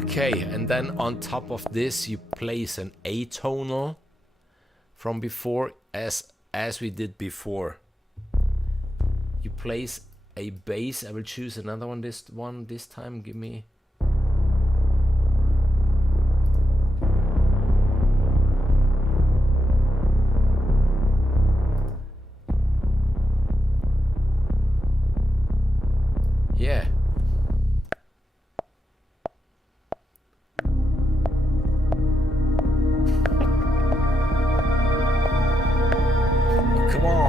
Okay, and then on top of this you place an atonal from before, as we did before. You place a bass. I will choose another one this time. Give me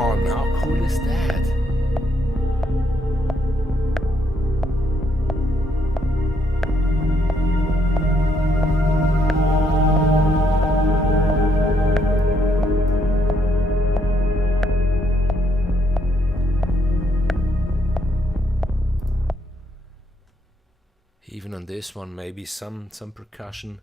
on! How cool is that? Even on this one, maybe some percussion.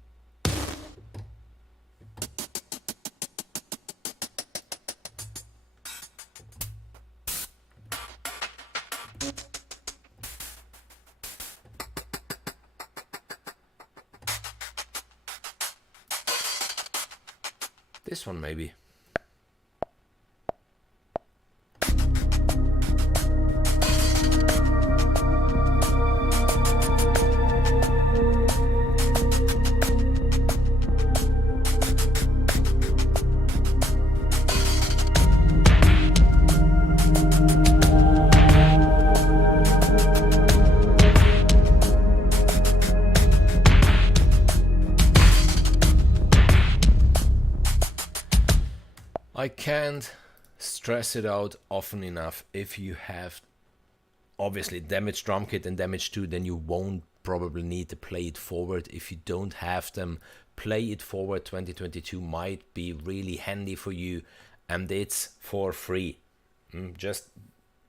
This one maybe. I can't stress it out often enough. If you have obviously damaged drum kit and damage 2, then you won't probably need to play it forward. If you don't have them, play it forward. 2022 might be really handy for you, and it's for free. Just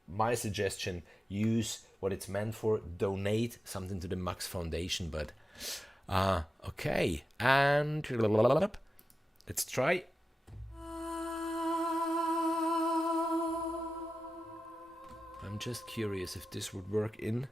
my suggestion, use what it's meant for, donate something to the Max Foundation. But okay, and let's try. I'm just curious if this would work in.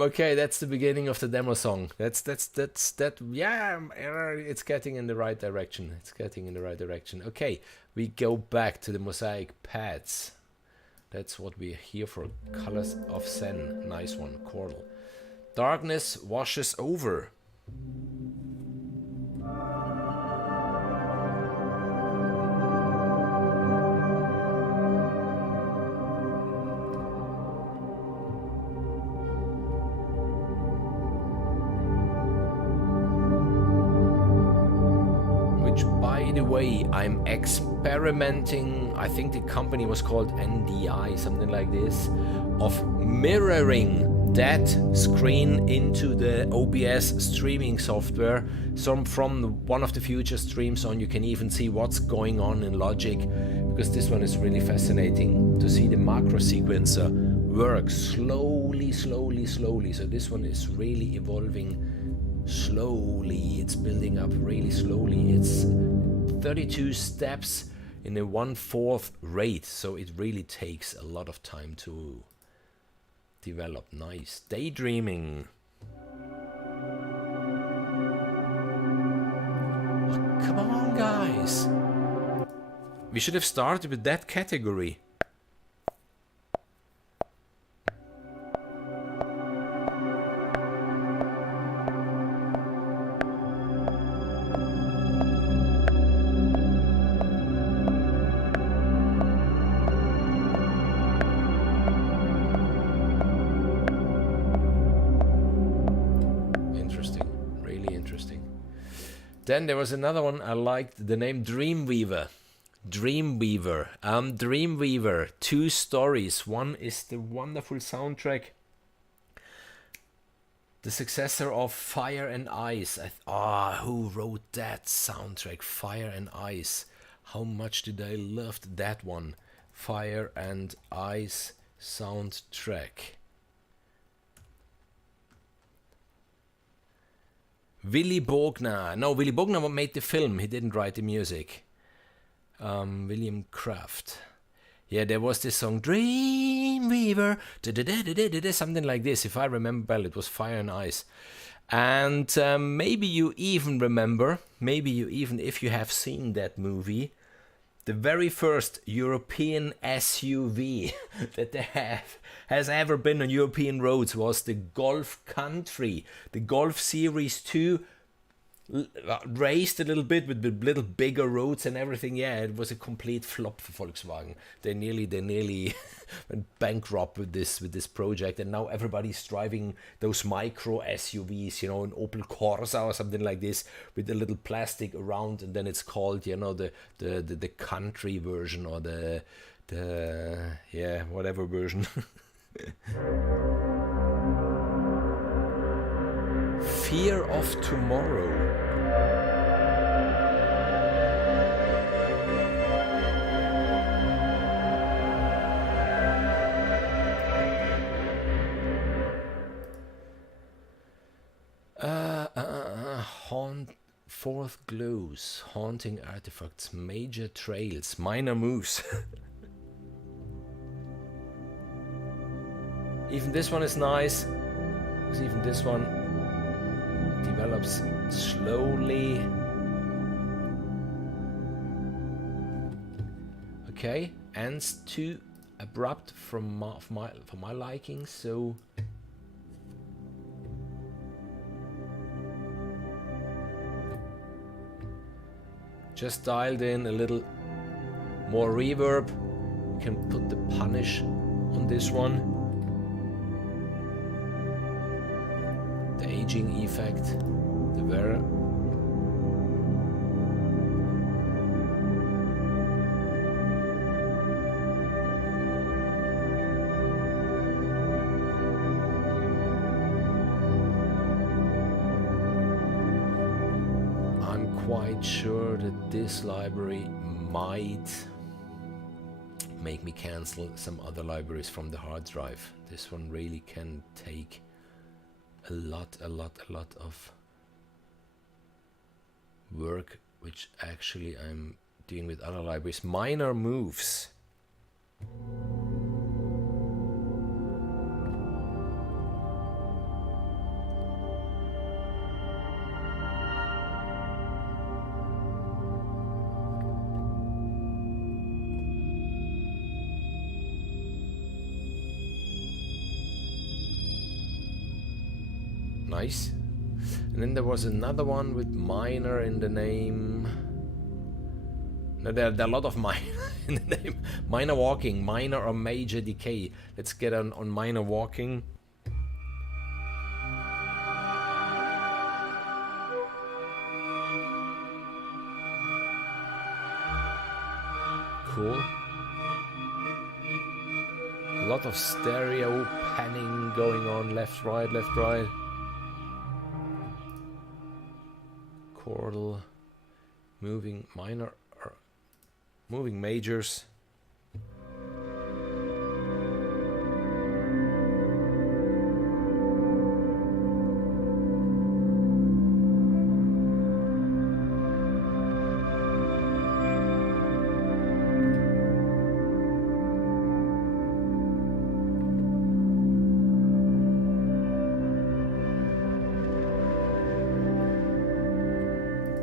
Okay, that's the beginning of the demo song. That's yeah, it's getting in the right direction. It's getting in the right direction. Okay, we go back to the Mosaic Pads. That's what we're here for. Colors of Zen, nice one. Chordal. Darkness washes over. Way I'm experimenting, I think the company was called NDI, something like this, of mirroring that screen into the OBS streaming software. Some from one of the future streams on, you can even see what's going on in Logic, because this one is really fascinating to see the macro sequencer work slowly. So this one is really evolving slowly. It's building up really slowly. It's 32 steps in a 1/4 rate, so it really takes a lot of time to develop. Nice. Daydreaming. Oh, come on, guys. We should have started with that category. Then there was another one I liked, the name Dreamweaver. Dreamweaver, 2 stories. One is the wonderful soundtrack, the successor of Fire and Ice. Who wrote that soundtrack? Fire and Ice. How much did I love that one? Fire and Ice soundtrack. Willy Bogner. No, Willy Bogner made the film. He didn't write the music. William Kraft. Yeah, there was this song, Dreamweaver, something like this. If I remember well, it was Fire and Ice. And maybe you even remember, if you have seen that movie, the very first European SUV that has ever been on European roads was the Golf Country, the Golf Series 2, raced a little bit with little bigger roads and everything. Yeah, it was a complete flop for Volkswagen. They nearly went bankrupt with this project, and now everybody's driving those micro SUVs, you know, an Opel Corsa or something like this, with a little plastic around, and then it's called, you know, the country version, or the whatever version. Fear of Tomorrow. Fourth glows, haunting artifacts, major trails, minor moves. Even this one is nice, because even this one develops slowly. Okay, ends too abrupt for my liking, so just dialed in a little more reverb. You can put the punish on this one. The aging effect, the wear. Quite sure that this library might make me cancel some other libraries from the hard drive. This one really can take a lot of work, which actually I'm doing with other libraries. Minor moves. Nice. And then there was another one with minor in the name. No, there are a lot of minor in the name. Minor walking, minor or major decay. Let's get on minor walking. Cool. A lot of stereo panning going on, left, right, left, right. Chordal, moving minor, or moving majors.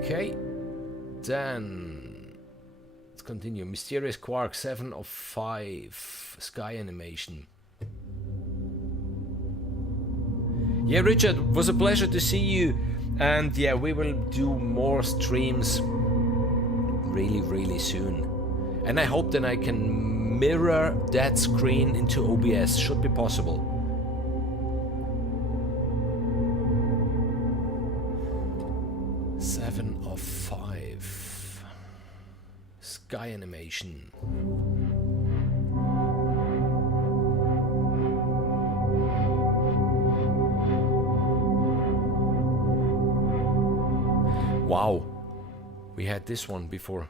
Okay, then let's continue. Mysterious Quark, 7 of 5, sky animation. Yeah, Richard, it was a pleasure to see you, and yeah, we will do more streams really soon. And I hope then I can mirror that screen into OBS. Should be possible. Sky animation. Wow, we had this one before.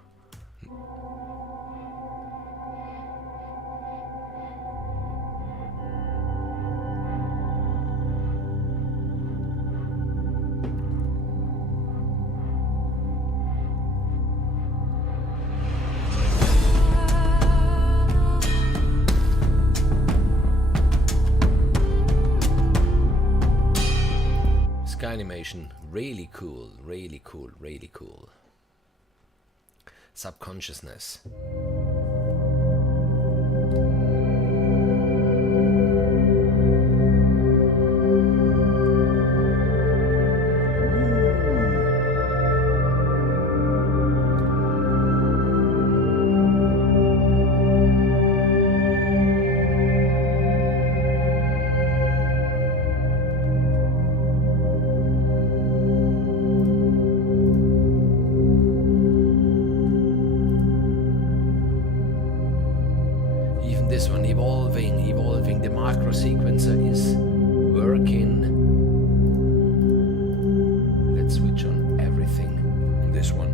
sky animation, really cool, really cool, really cool. Subconsciousness. This one evolving, the macro sequencer is working. Let's switch on everything on this one.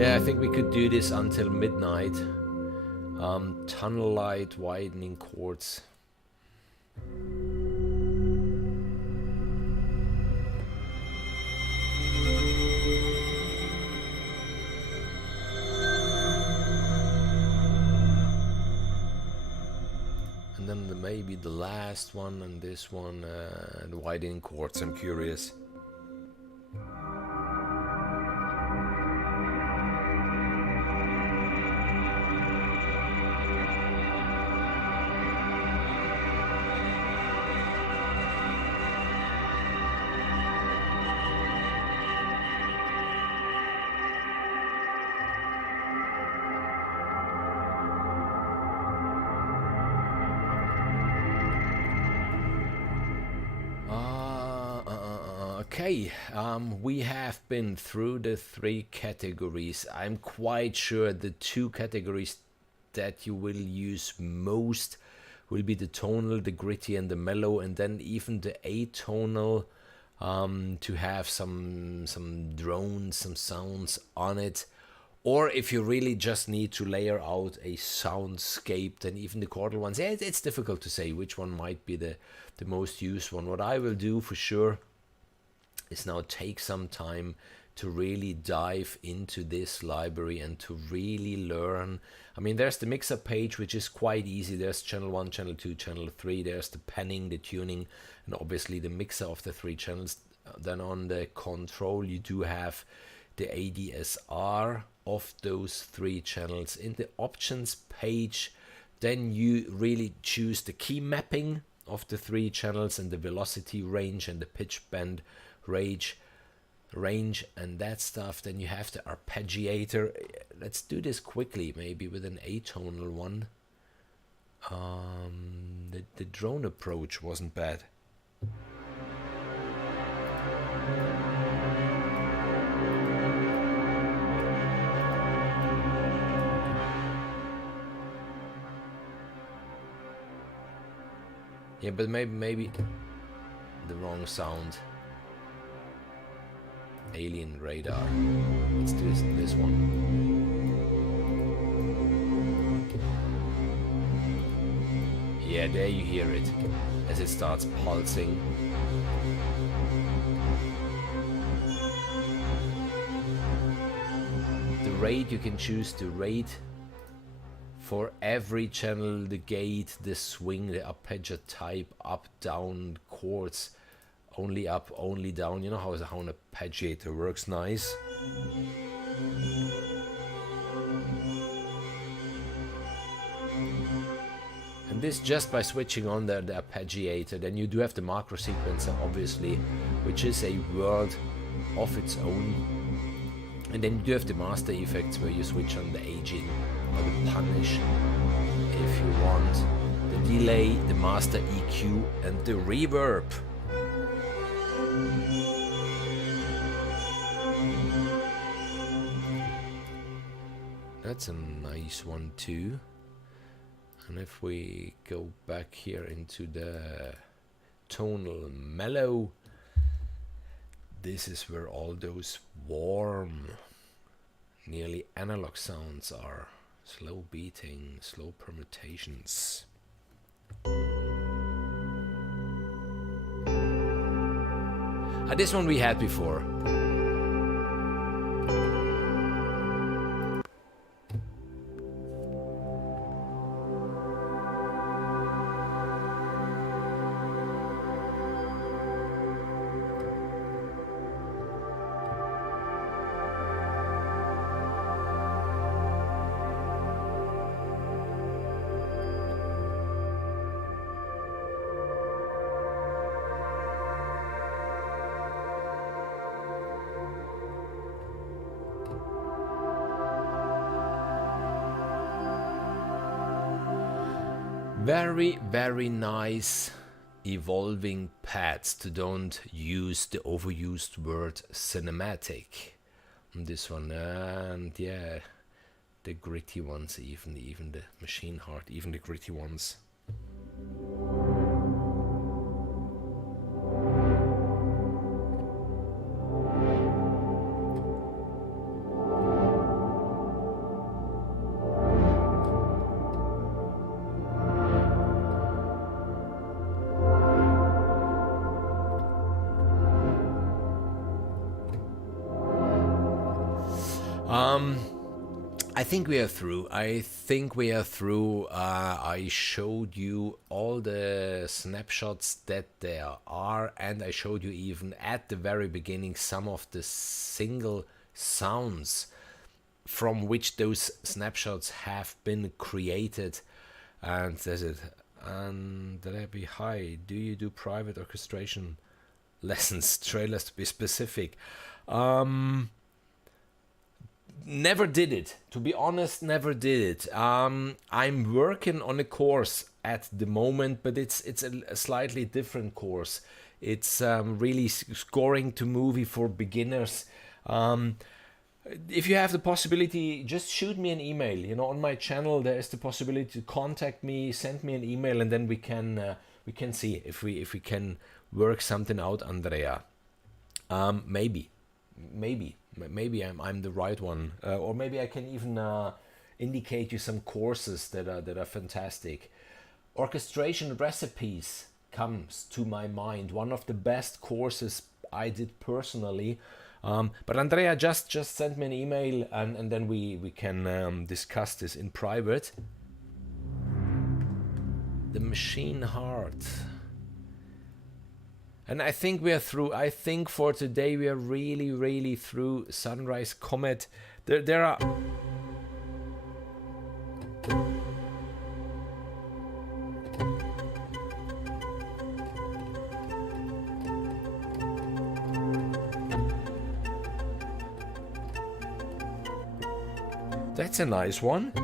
I think we could do this until midnight. Tunnel light, widening chords. And then maybe the last one and this one, the widening chords. I'm curious. Okay, we have been through the 3 categories. I'm quite sure the 2 categories that you will use most will be the tonal, the gritty, and the mellow, and then even the atonal, to have some drones, some sounds on it. Or if you really just need to layer out a soundscape, then even the chordal ones. Yeah, it's difficult to say which one might be the most used one. What I will do for sure is now take some time to really dive into this library and to really learn. I mean, there's the mixer page, which is quite easy. There's channel 1, channel 2, channel 3. There's the panning, the tuning, and obviously the mixer of the 3 channels. Then on the control, you do have the ADSR of those 3 channels. In the options page, then you really choose the key mapping of the 3 channels and the velocity range and the pitch bend range and that stuff. Then you have the arpeggiator. Let's do this quickly, maybe with an atonal one. The drone approach wasn't bad. Yeah, but maybe the wrong sound. Alien radar. Let's do this one. Yeah, there you hear it as it starts pulsing. The rate, you can choose the rate for every channel, the gate, the swing, the arpeggio type, up, down, chords. Only up, only down. You know how an arpeggiator works. Nice. And this just by switching on the arpeggiator. Then you do have the macro sequencer, obviously, which is a world of its own. And then you do have the master effects where you switch on the aging or the punish if you want. The delay, the master EQ, and the reverb. That's a nice one too. And if we go back here into the tonal mellow, this is where all those warm nearly analog sounds are slow beating, slow permutations. This one we had before. Very, very nice evolving pads to don't use the overused word cinematic. This one, and yeah, the gritty ones, even the machine heart, even the gritty ones. I think we are through. I showed you all the snapshots that there are, and I showed you even at the very beginning some of the single sounds from which those snapshots have been created. And there's it. And Debbie, hi. Do you do private orchestration lessons, trailers to be specific? Never did it. To be honest, never did it. I'm working on a course at the moment, but it's a slightly different course. It's really scoring to movie for beginners. If you have the possibility, just shoot me an email. You know, on my channel there is the possibility to contact me, send me an email, and then we can see if we can work something out, Andrea. Maybe I'm the right one, or maybe I can even indicate you some courses that are fantastic. Orchestration recipes comes to my mind. One of the best courses I did personally. But Andrea, just send me an email, and then we can discuss this in private. The machine heart. And I think we are through. I think for today we are really, really through. Sunrise Comet. There are... That's a nice one.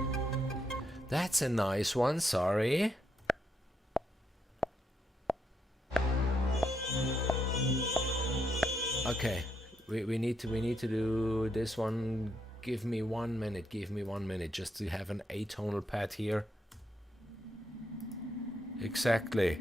That's a nice one, sorry. Okay, we need to do this one. Give me 1 minute, just to have an atonal pad here. Exactly.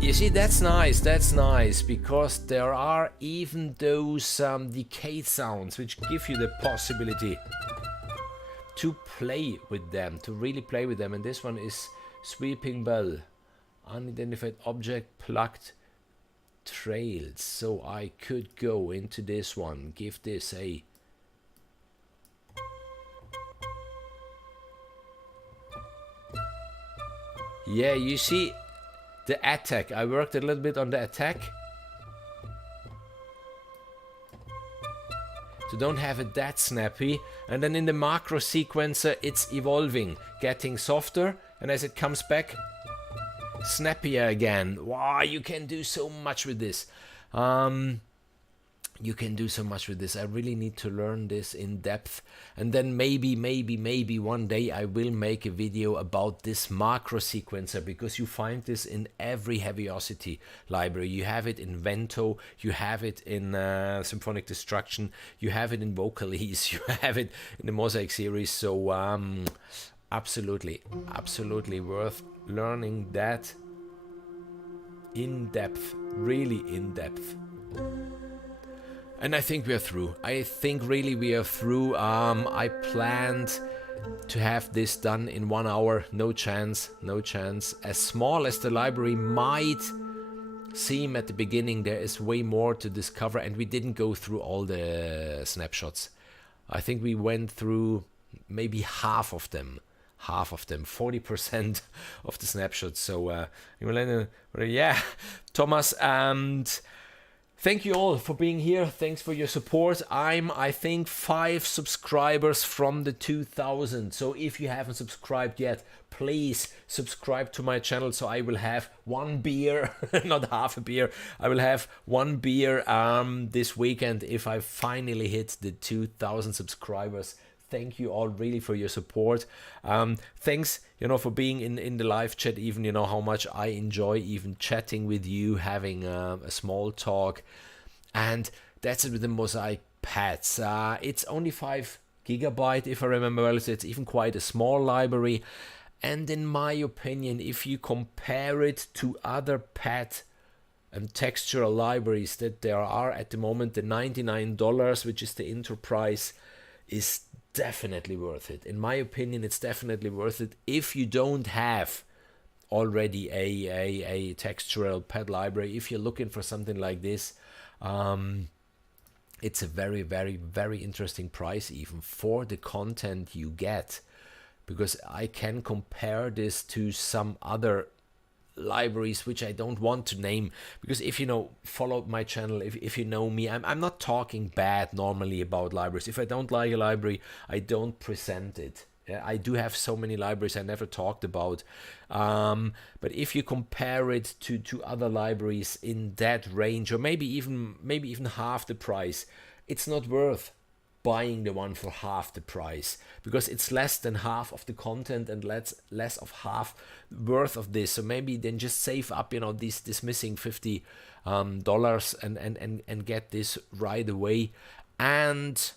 You see, that's nice, because there are even those decayed sounds which give you the possibility to play with them, to really play with them. And this one is Sweeping Bell, Unidentified Object, Plucked Trails. So I could go into this one, give this a... Yeah, you see... The attack, I worked a little bit on the attack. So don't have it that snappy. And then in the macro sequencer, it's evolving, getting softer. And as it comes back, snappier again. Wow, you can do so much with this. you can do so much with this. I really need to learn this in depth, and then maybe one day I will make a video about this macro sequencer, because you find this in every Heavyocity library. You have it in Vento, you have it in Symphonic Destruction, you have it in Vocalese, you have it in the Mosaic series. So absolutely worth learning that in depth, really in depth. And I think we are through. I think really we are through. I planned to have this done in 1 hour. No chance, no chance. As small as the library might seem at the beginning, there is way more to discover, and we didn't go through all the snapshots. I think we went through maybe half of them, 40% of the snapshots. So, yeah, Thomas, and thank you all for being here. Thanks for your support. I think 5 subscribers from the 2000. So if you haven't subscribed yet, please subscribe to my channel. So I will have 1 beer, not half a beer. I will have 1 beer this weekend if I finally hit the 2000 subscribers. Thank you all really for your support. Thanks, for being in the live chat, even, how much I enjoy even chatting with you, having a small talk. And that's it with the Mosaic Pads. It's only 5 GB, if I remember well, so it's even quite a small library. And in my opinion, if you compare it to other pad and textural libraries that there are at the moment, the $99, which is the intro price, is definitely worth it. In my opinion, it's definitely worth it if you don't have already a textural pad library. If you're looking for something like this, it's a very interesting price even for the content you get, because I can compare this to some other libraries which I don't want to name, because if you follow my channel, if you know me, I'm not talking bad normally about libraries. If I don't like a library, I don't present it. I do have so many libraries I never talked about, but if you compare it to other libraries in that range, or maybe even half the price, it's not worth buying the one for half the price, because it's less than half of the content and less of half worth of this. So maybe then just save up this missing $50 and get this right away. And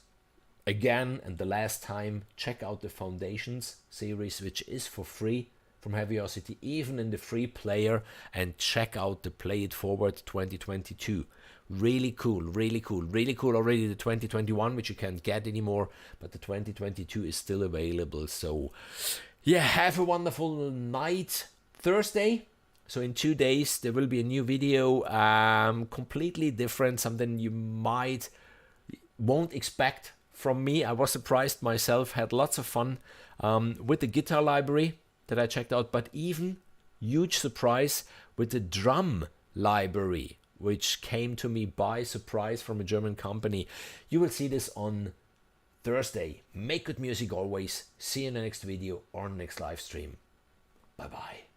again, and the last time, check out the Foundations series, which is for free from Heavyocity, even in the free player, and check out the Play It Forward 2022. Really cool already. The 2021, which you can't get anymore, but the 2022 is still available. So yeah, have a wonderful night. Thursday, so in 2 days, there will be a new video, completely different, something you won't expect from me. I was surprised myself, had lots of fun with the guitar library that I checked out, but even huge surprise with the drum library, which came to me by surprise from a German company. You will see this on Thursday. Make good music always. See you in the next video or next live stream. Bye bye.